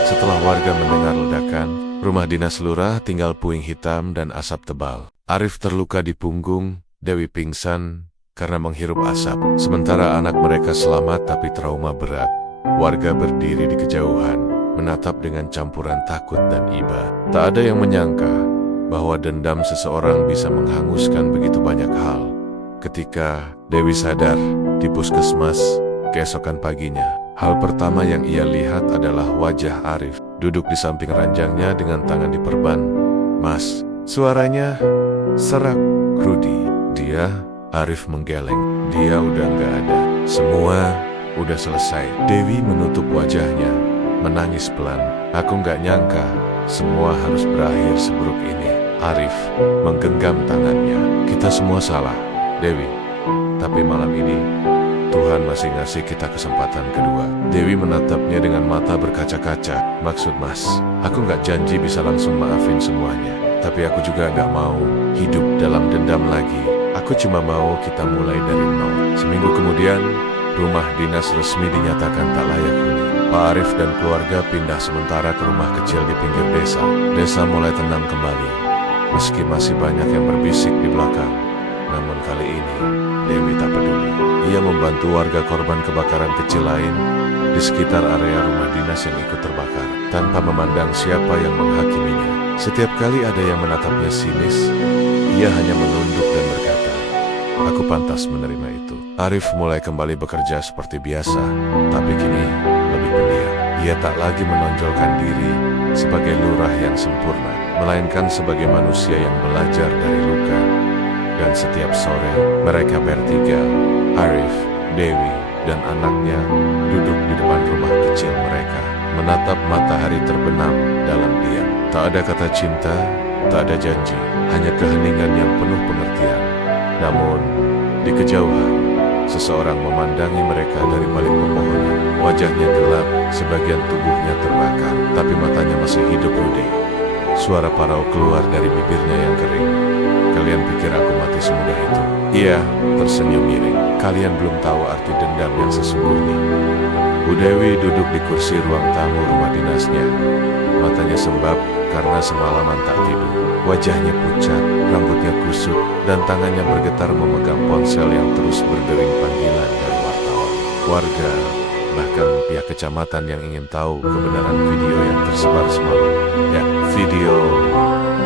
Setelah warga mendengar ledakan, rumah dinas lurah tinggal puing hitam dan asap tebal. Arif terluka di punggung, Dewi pingsan karena menghirup asap. Sementara anak mereka selamat tapi trauma berat. Warga berdiri di kejauhan, menatap dengan campuran takut dan iba. Tak ada yang menyangka bahwa dendam seseorang bisa menghanguskan begitu banyak hal. Ketika Dewi sadar di puskesmas keesokan paginya, hal pertama yang ia lihat adalah wajah Arif, duduk di samping ranjangnya dengan tangan diperban. Mas, suaranya serak. Rudi, dia, Arif menggeleng. Dia udah nggak ada. Semua udah selesai. Dewi menutup wajahnya, menangis pelan. Aku nggak nyangka semua harus berakhir seburuk ini. Arif menggenggam tangannya. Kita semua salah, Dewi. Tapi malam ini Tuhan masih ngasih kita kesempatan kedua. Dewi menatapnya dengan mata berkaca-kaca. Maksud mas, aku nggak janji bisa langsung maafin semuanya. Tapi aku juga nggak mau hidup dalam dendam lagi. Aku cuma mau kita mulai dari nol. Seminggu kemudian, rumah dinas resmi dinyatakan tak layak huni. Pak Arif dan keluarga pindah sementara ke rumah kecil di pinggir desa. Desa mulai tenang kembali, meski masih banyak yang berbisik di belakang. Namun kali ini, Dewi tak peduli. Ia membantu warga korban kebakaran kecil lain di sekitar area rumah dinas yang ikut terbakar, tanpa memandang siapa yang menghakiminya. Setiap kali ada yang menatapnya sinis, ia hanya menunduk dan berkata, aku pantas menerima itu. Arif mulai kembali bekerja seperti biasa, tapi kini lebih pendiam. Ia tak lagi menonjolkan diri sebagai lurah yang sempurna, melainkan sebagai manusia yang belajar dari luka. Dan setiap sore, mereka bertiga, Arif, Dewi, dan anaknya, duduk di depan rumah kecil mereka, menatap matahari terbenam dalam diam. Tak ada kata cinta, tak ada janji, hanya keheningan yang penuh pengertian. Namun, di kejauhan, seseorang memandangi mereka dari balik pepohonan. Wajahnya gelap, sebagian tubuhnya terbakar, tapi matanya masih hidup. Rudi. Suara parau keluar dari bibirnya yang kering. Kalian pikir aku mati semudah itu? Ia tersenyum miring. Kalian belum tahu arti dendam yang sesungguhnya. Bu Dewi duduk di kursi ruang tamu rumah dinasnya. Matanya sembab karena semalaman tak tidur. Wajahnya pucat, rambutnya kusut, dan tangannya bergetar memegang ponsel yang terus berdering panggilan dari wartawan. Warga, bahkan pihak kecamatan yang ingin tahu kebenaran video yang tersebar semalam. Ya, video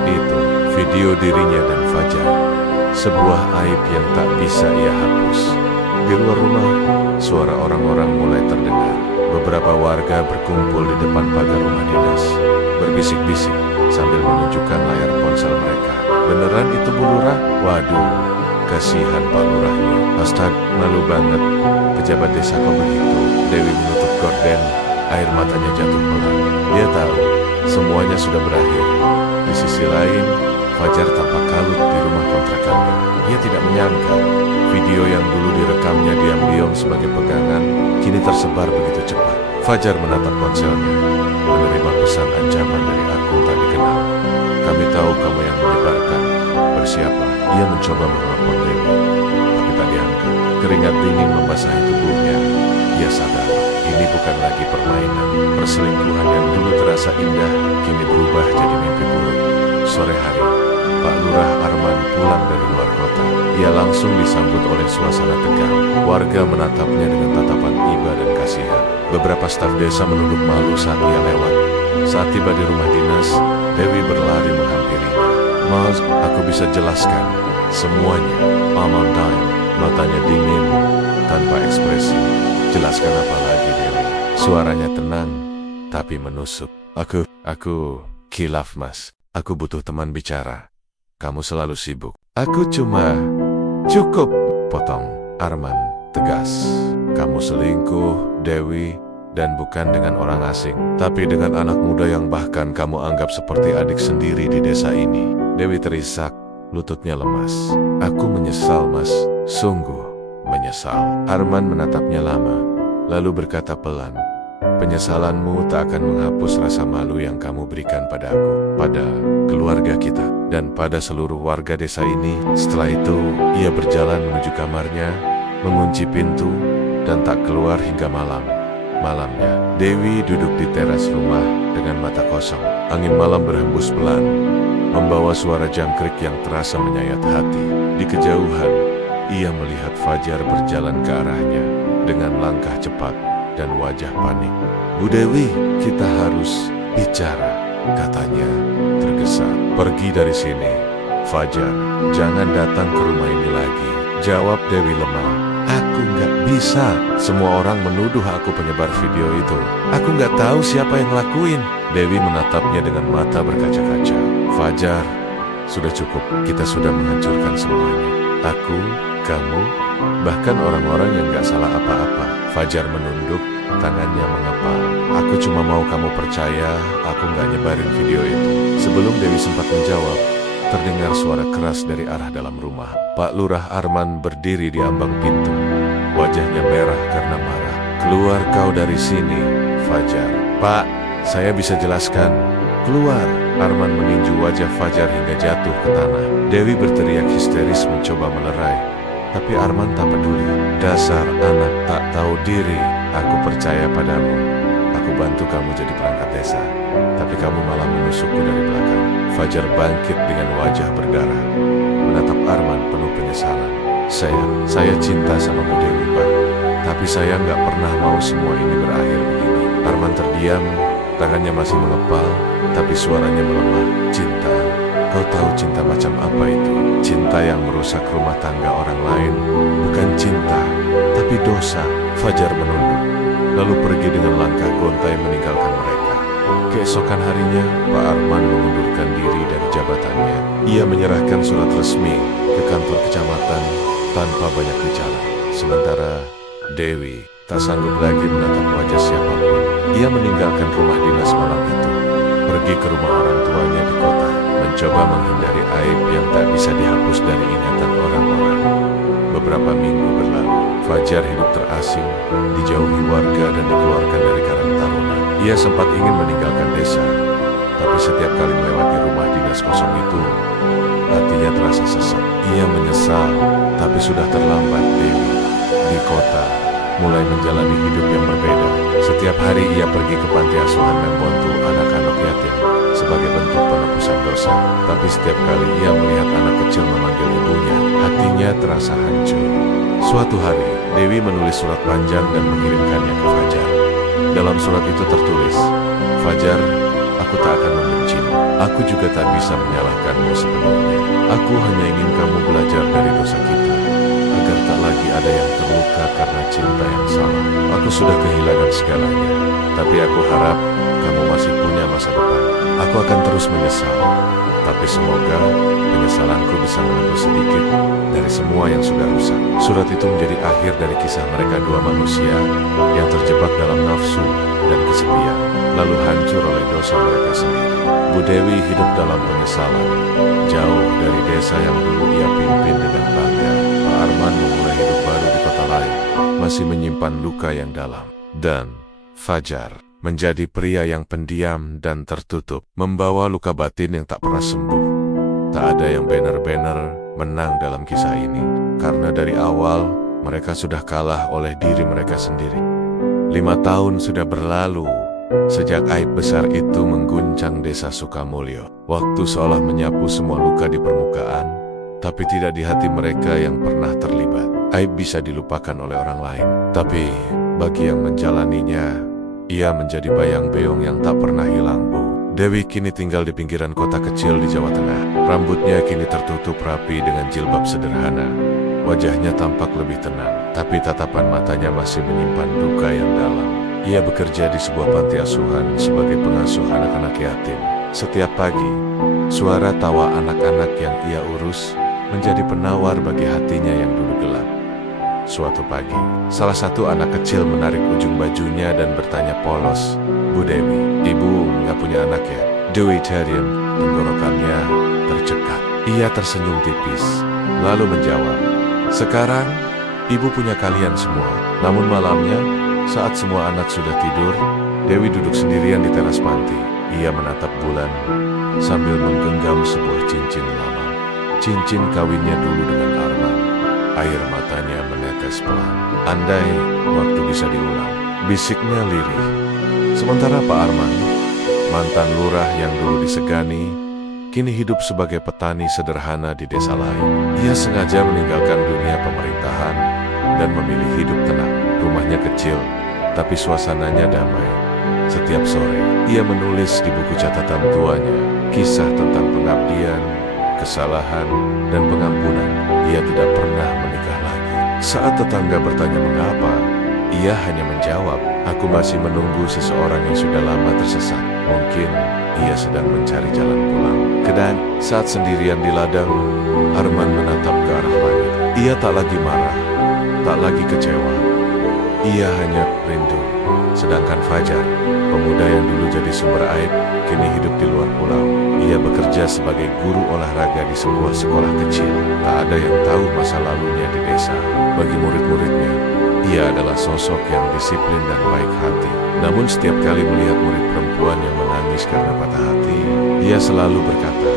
itu, video dirinya dan Fajar. Sebuah aib yang tak bisa ia hapus. Di luar rumah, suara orang-orang mulai terdengar. Beberapa warga berkumpul di depan pagar rumah dinas, berbisik-bisik sambil menunjukkan layar ponsel mereka. Beneran itu Bu Lurah? Waduh, kasihan Pak Lurahnya. Astaga, malu banget. Pejabat desa kok begitu. Dewi menutup gorden, air matanya jatuh pelan. Dia tahu, semuanya sudah berakhir. Di sisi lain, Fajar tampak kalut di rumah kontrakannya. Ia tidak menyangka, video yang dulu direkamnya diam-diam sebagai pegangan, kini tersebar begitu cepat. Fajar menatap ponselnya, menerima pesan ancaman dari akun tak dikenal. Kami tahu kamu yang menyebarkan. Bersiaplah. Ia mencoba menelpon Dewi, tapi tak diangkat. Keringat dingin membasahi tubuhnya. Ia sadar, ini bukan lagi permainan. Perselingkuhan yang dulu terasa indah, kini berubah jadi mimpi buruk. Sore hari, Pak Lurah Arman pulang dari luar kota. Ia langsung disambut oleh suasana tegang. Warga menatapnya dengan tatapan iba dan kasihan. Beberapa staf desa menunduk malu saat ia lewat. Saat tiba di rumah dinas, Dewi berlari menghampirinya. Mas, aku bisa jelaskan semuanya. I'm dying. Matanya dingin, tanpa ekspresi. Jelaskan apa lagi, Dewi? Suaranya tenang, tapi menusuk. Aku khilaf, Mas. Aku butuh teman bicara. Kamu selalu sibuk. Aku cuma... Cukup, potong Arman tegas. Kamu selingkuh, Dewi, dan bukan dengan orang asing, tapi dengan anak muda yang bahkan kamu anggap seperti adik sendiri di desa ini. Dewi terisak, lututnya lemas. Aku menyesal, Mas. Sungguh menyesal. Arman menatapnya lama, lalu berkata pelan, penyesalanmu tak akan menghapus rasa malu yang kamu berikan pada aku, pada keluarga kita, dan pada seluruh warga desa ini. Setelah itu, ia berjalan menuju kamarnya, mengunci pintu, dan tak keluar hingga malam. Malamnya, Dewi duduk di teras rumah dengan mata kosong. Angin malam berhembus pelan, membawa suara jangkrik yang terasa menyayat hati. Di kejauhan, ia melihat Fajar berjalan ke arahnya dengan langkah cepat dan wajah panik. Bu Dewi, kita harus bicara, katanya tergesa. Pergi dari sini, Fajar. Jangan datang ke rumah ini lagi, jawab Dewi lemah. Aku nggak bisa. Semua orang menuduh aku penyebar video itu. Aku nggak tahu siapa yang ngelakuin. Dewi menatapnya dengan mata berkaca-kaca. Fajar, sudah cukup. Kita sudah menghancurkan semuanya. Aku, kamu, bahkan orang-orang yang nggak salah apa-apa. Fajar menunduk, tangannya mengepal. Aku cuma mau kamu percaya, aku nggak nyebarin video itu. Sebelum Dewi sempat menjawab, terdengar suara keras dari arah dalam rumah. Pak Lurah Arman berdiri di ambang pintu. Wajahnya merah karena marah. Keluar kau dari sini, Fajar. Pak, saya bisa jelaskan. Keluar. Arman meninju wajah Fajar hingga jatuh ke tanah. Dewi berteriak histeris mencoba melerai, tapi Arman tak peduli. Dasar anak tak tahu diri. Aku percaya padamu. Aku bantu kamu jadi perangkat desa, tapi kamu malah menusukku dari belakang. Fajar bangkit dengan wajah berdarah, menatap Arman penuh penyesalan. Saya cinta sama Bu Dewi, Pak. Tapi saya nggak pernah mau semua ini berakhir begini. Arman terdiam, tangannya masih mengepal, tapi suaranya melemah. Cinta? Kau tahu cinta macam apa itu? Cinta yang merusak rumah tangga orang lain. Bukan cinta, tapi dosa. Fajar menunduk, lalu pergi dengan langkah gontai meninggalkan mereka. Keesokan harinya, Pak Arman mengundurkan diri dari jabatannya. Ia menyerahkan surat resmi ke kantor kecamatan tanpa banyak bicara. Sementara Dewi tak sanggup lagi menatap wajah siapapun. Ia meninggalkan rumah dinas malam itu, pergi ke rumah orang tuanya di kota, mencoba menghindari aib yang tak bisa dihapus dari ingatan orang-orang. Beberapa minggu berlalu, Fajar hidup terasing, dijauhi warga dan dikeluarkan dari Karang Taruna. Ia sempat ingin meninggalkan desa, tapi setiap kali melewati rumah dinas kosong itu, hatinya terasa sesak. Ia menyesal, tapi sudah terlambat. Dewi di kota mulai menjalani hidup yang berbeda. Setiap hari ia pergi ke panti asuhan membantu anak-anak yatim sebagai bentuk penebusan dosa. Tapi setiap kali ia melihat anak kecil memanggil ibunya, hatinya terasa hancur. Suatu hari, Dewi menulis surat panjang dan mengirimkannya ke Fajar. Dalam surat itu tertulis, Fajar, aku tak akan membencimu. Aku juga tak bisa menyalahkanmu sepenuhnya. Aku hanya ingin kamu belajar dari dosa kita, agar tak lagi ada yang terluka karena cinta yang salah. Aku sudah kehilangan segalanya, tapi aku harap kamu masih punya masa depan. Aku akan terus menyesal, tapi semoga penyesalanku bisa menebus sedikit dari semua yang sudah rusak. Surat itu menjadi akhir dari kisah mereka dua manusia yang terjebak dalam nafsu dan kesepian, lalu hancur oleh dosa mereka sendiri. Bu Dewi hidup dalam penyesalan, jauh dari desa yang dulu ia pimpin dengan bangga. Pak Arman memulai hidup baru di kota lain, masih menyimpan luka yang dalam. Dan Fajar menjadi pria yang pendiam dan tertutup, membawa luka batin yang tak pernah sembuh. Tak ada yang benar-benar menang dalam kisah ini, karena dari awal mereka sudah kalah oleh diri mereka sendiri. 5 tahun sudah berlalu sejak aib besar itu mengguncang desa Sukamulyo. Waktu seolah menyapu semua luka di permukaan, tapi tidak di hati mereka yang pernah terlibat. Aib bisa dilupakan oleh orang lain, tapi bagi yang menjalaninya, ia menjadi bayang-beong yang tak pernah hilang. Bu Dewi kini tinggal di pinggiran kota kecil di Jawa Tengah. Rambutnya kini tertutup rapi dengan jilbab sederhana. Wajahnya tampak lebih tenang, tapi tatapan matanya masih menyimpan duka yang dalam. Ia bekerja di sebuah panti asuhan sebagai pengasuh anak-anak yatim. Setiap pagi, suara tawa anak-anak yang ia urus menjadi penawar bagi hatinya yang dulu gelap. Suatu pagi, salah satu anak kecil menarik ujung bajunya dan bertanya polos, "Bu Dewi, ibu nggak punya anak ya?" Dewi terdiam, tenggorokannya tercekat. Ia tersenyum tipis, lalu menjawab, "Sekarang, ibu punya kalian semua." Namun malamnya, saat semua anak sudah tidur, Dewi duduk sendirian di teras panti. Ia menatap bulan sambil menggenggam sebuah cincin lama. Cincin kawinnya dulu dengan Arman. Air matanya menetes pelan. Andai waktu bisa diulang, bisiknya lirih. Sementara Pak Arman, mantan lurah yang dulu disegani, kini hidup sebagai petani sederhana di desa lain. Ia sengaja meninggalkan dunia pemerintahan dan memilih hidup tenang. Rumahnya kecil, tapi suasananya damai. Setiap sore, ia menulis di buku catatan tuanya kisah tentang pengabdian, kesalahan, dan pengampunan. Ia tidak pernah menikah lagi. Saat tetangga bertanya mengapa, ia hanya menjawab, "Aku masih menunggu seseorang yang sudah lama tersesat. Mungkin ia sedang mencari jalan pulang." Kedang, saat sendirian di ladang, Arman menatap ke arah langit. Ia tak lagi marah, tak lagi kecewa. Ia hanya rindu. Sedangkan Fajar, pemuda yang dulu jadi sumber aib, kini hidup di luar pulau. Ia bekerja sebagai guru olahraga di sebuah sekolah kecil. Tak ada yang tahu masa lalunya di desa. Bagi murid-muridnya, ia adalah sosok yang disiplin dan baik hati. Namun setiap kali melihat murid perempuan yang menangis karena patah hati, ia selalu berkata,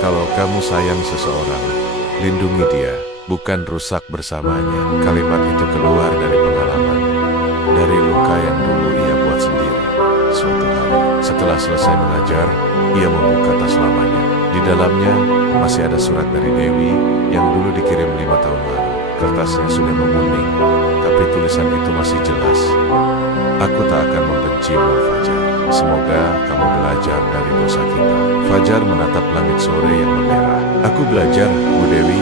"Kalau kamu sayang seseorang, lindungi dia, bukan rusak bersamanya." Kalimat itu keluar dari pengalaman, dari luka yang dulu ia buat sendiri. Suatu hari, setelah selesai mengajar, ia membuka tas lamanya. Di dalamnya masih ada surat dari Dewi yang dulu dikirim 5 tahun lalu. Kertasnya sudah menguning, tapi tulisan itu masih jelas. "Aku tak akan membencimu, Fajar. Semoga kamu belajar dari dosa kita." Fajar menatap langit sore yang memerah. "Aku belajar, Bu Dewi,"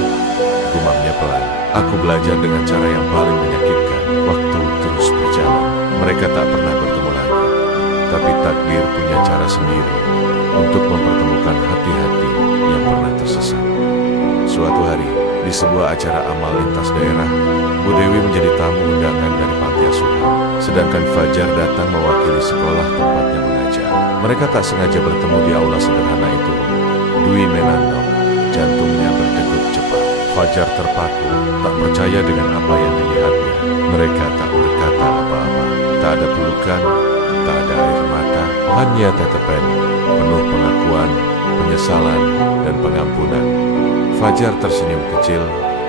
gumamnya pelan. "Aku belajar dengan cara yang paling menyakitkan." Waktu terus berjalan. Mereka tak pernah bertemu lagi. Tapi takdir punya cara sendiri untuk mempertemukan hati-hati yang pernah tersesat. Suatu hari, di sebuah acara amal lintas daerah, Bu Dewi menjadi tamu undangan dari panti asuhan. Sedangkan Fajar datang mewakili sekolah tempatnya mengajar. Mereka tak sengaja bertemu di aula sederhana itu. Dwi menandong, jantungnya berdegup cepat. Fajar terpaku, tak percaya dengan apa yang dilihatnya. Mereka tak berkata apa-apa. Tak ada pelukan, tak ada air mata, hanya tetepan penuh pengakuan, penyesalan, dan pengampunan. Fajar tersenyum kecil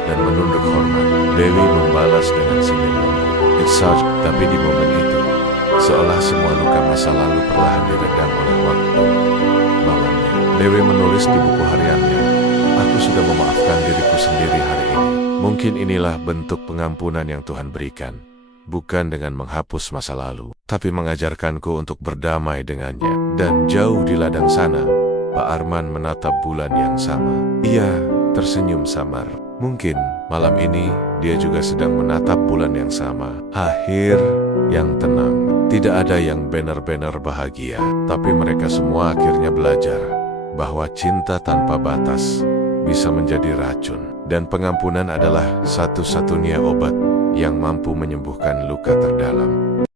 dan menunduk hormat. Dewi membalas dengan senyum lembut. "It's such," tapi di momen itu, seolah semua luka masa lalu perlahan diredam oleh waktu. Malamnya, Dewi menulis di buku hariannya, "Aku sudah memaafkan diriku sendiri hari ini." Mungkin inilah bentuk pengampunan yang Tuhan berikan. Bukan dengan menghapus masa lalu, tapi mengajarkanku untuk berdamai dengannya. Dan jauh di ladang sana, Pak Arman menatap bulan yang sama. Ia tersenyum samar. Mungkin malam ini dia juga sedang menatap bulan yang sama. Akhir yang tenang. Tidak ada yang benar-benar bahagia, tapi mereka semua akhirnya belajar bahwa cinta tanpa batas bisa menjadi racun, dan pengampunan adalah satu-satunya obat yang mampu menyembuhkan luka terdalam.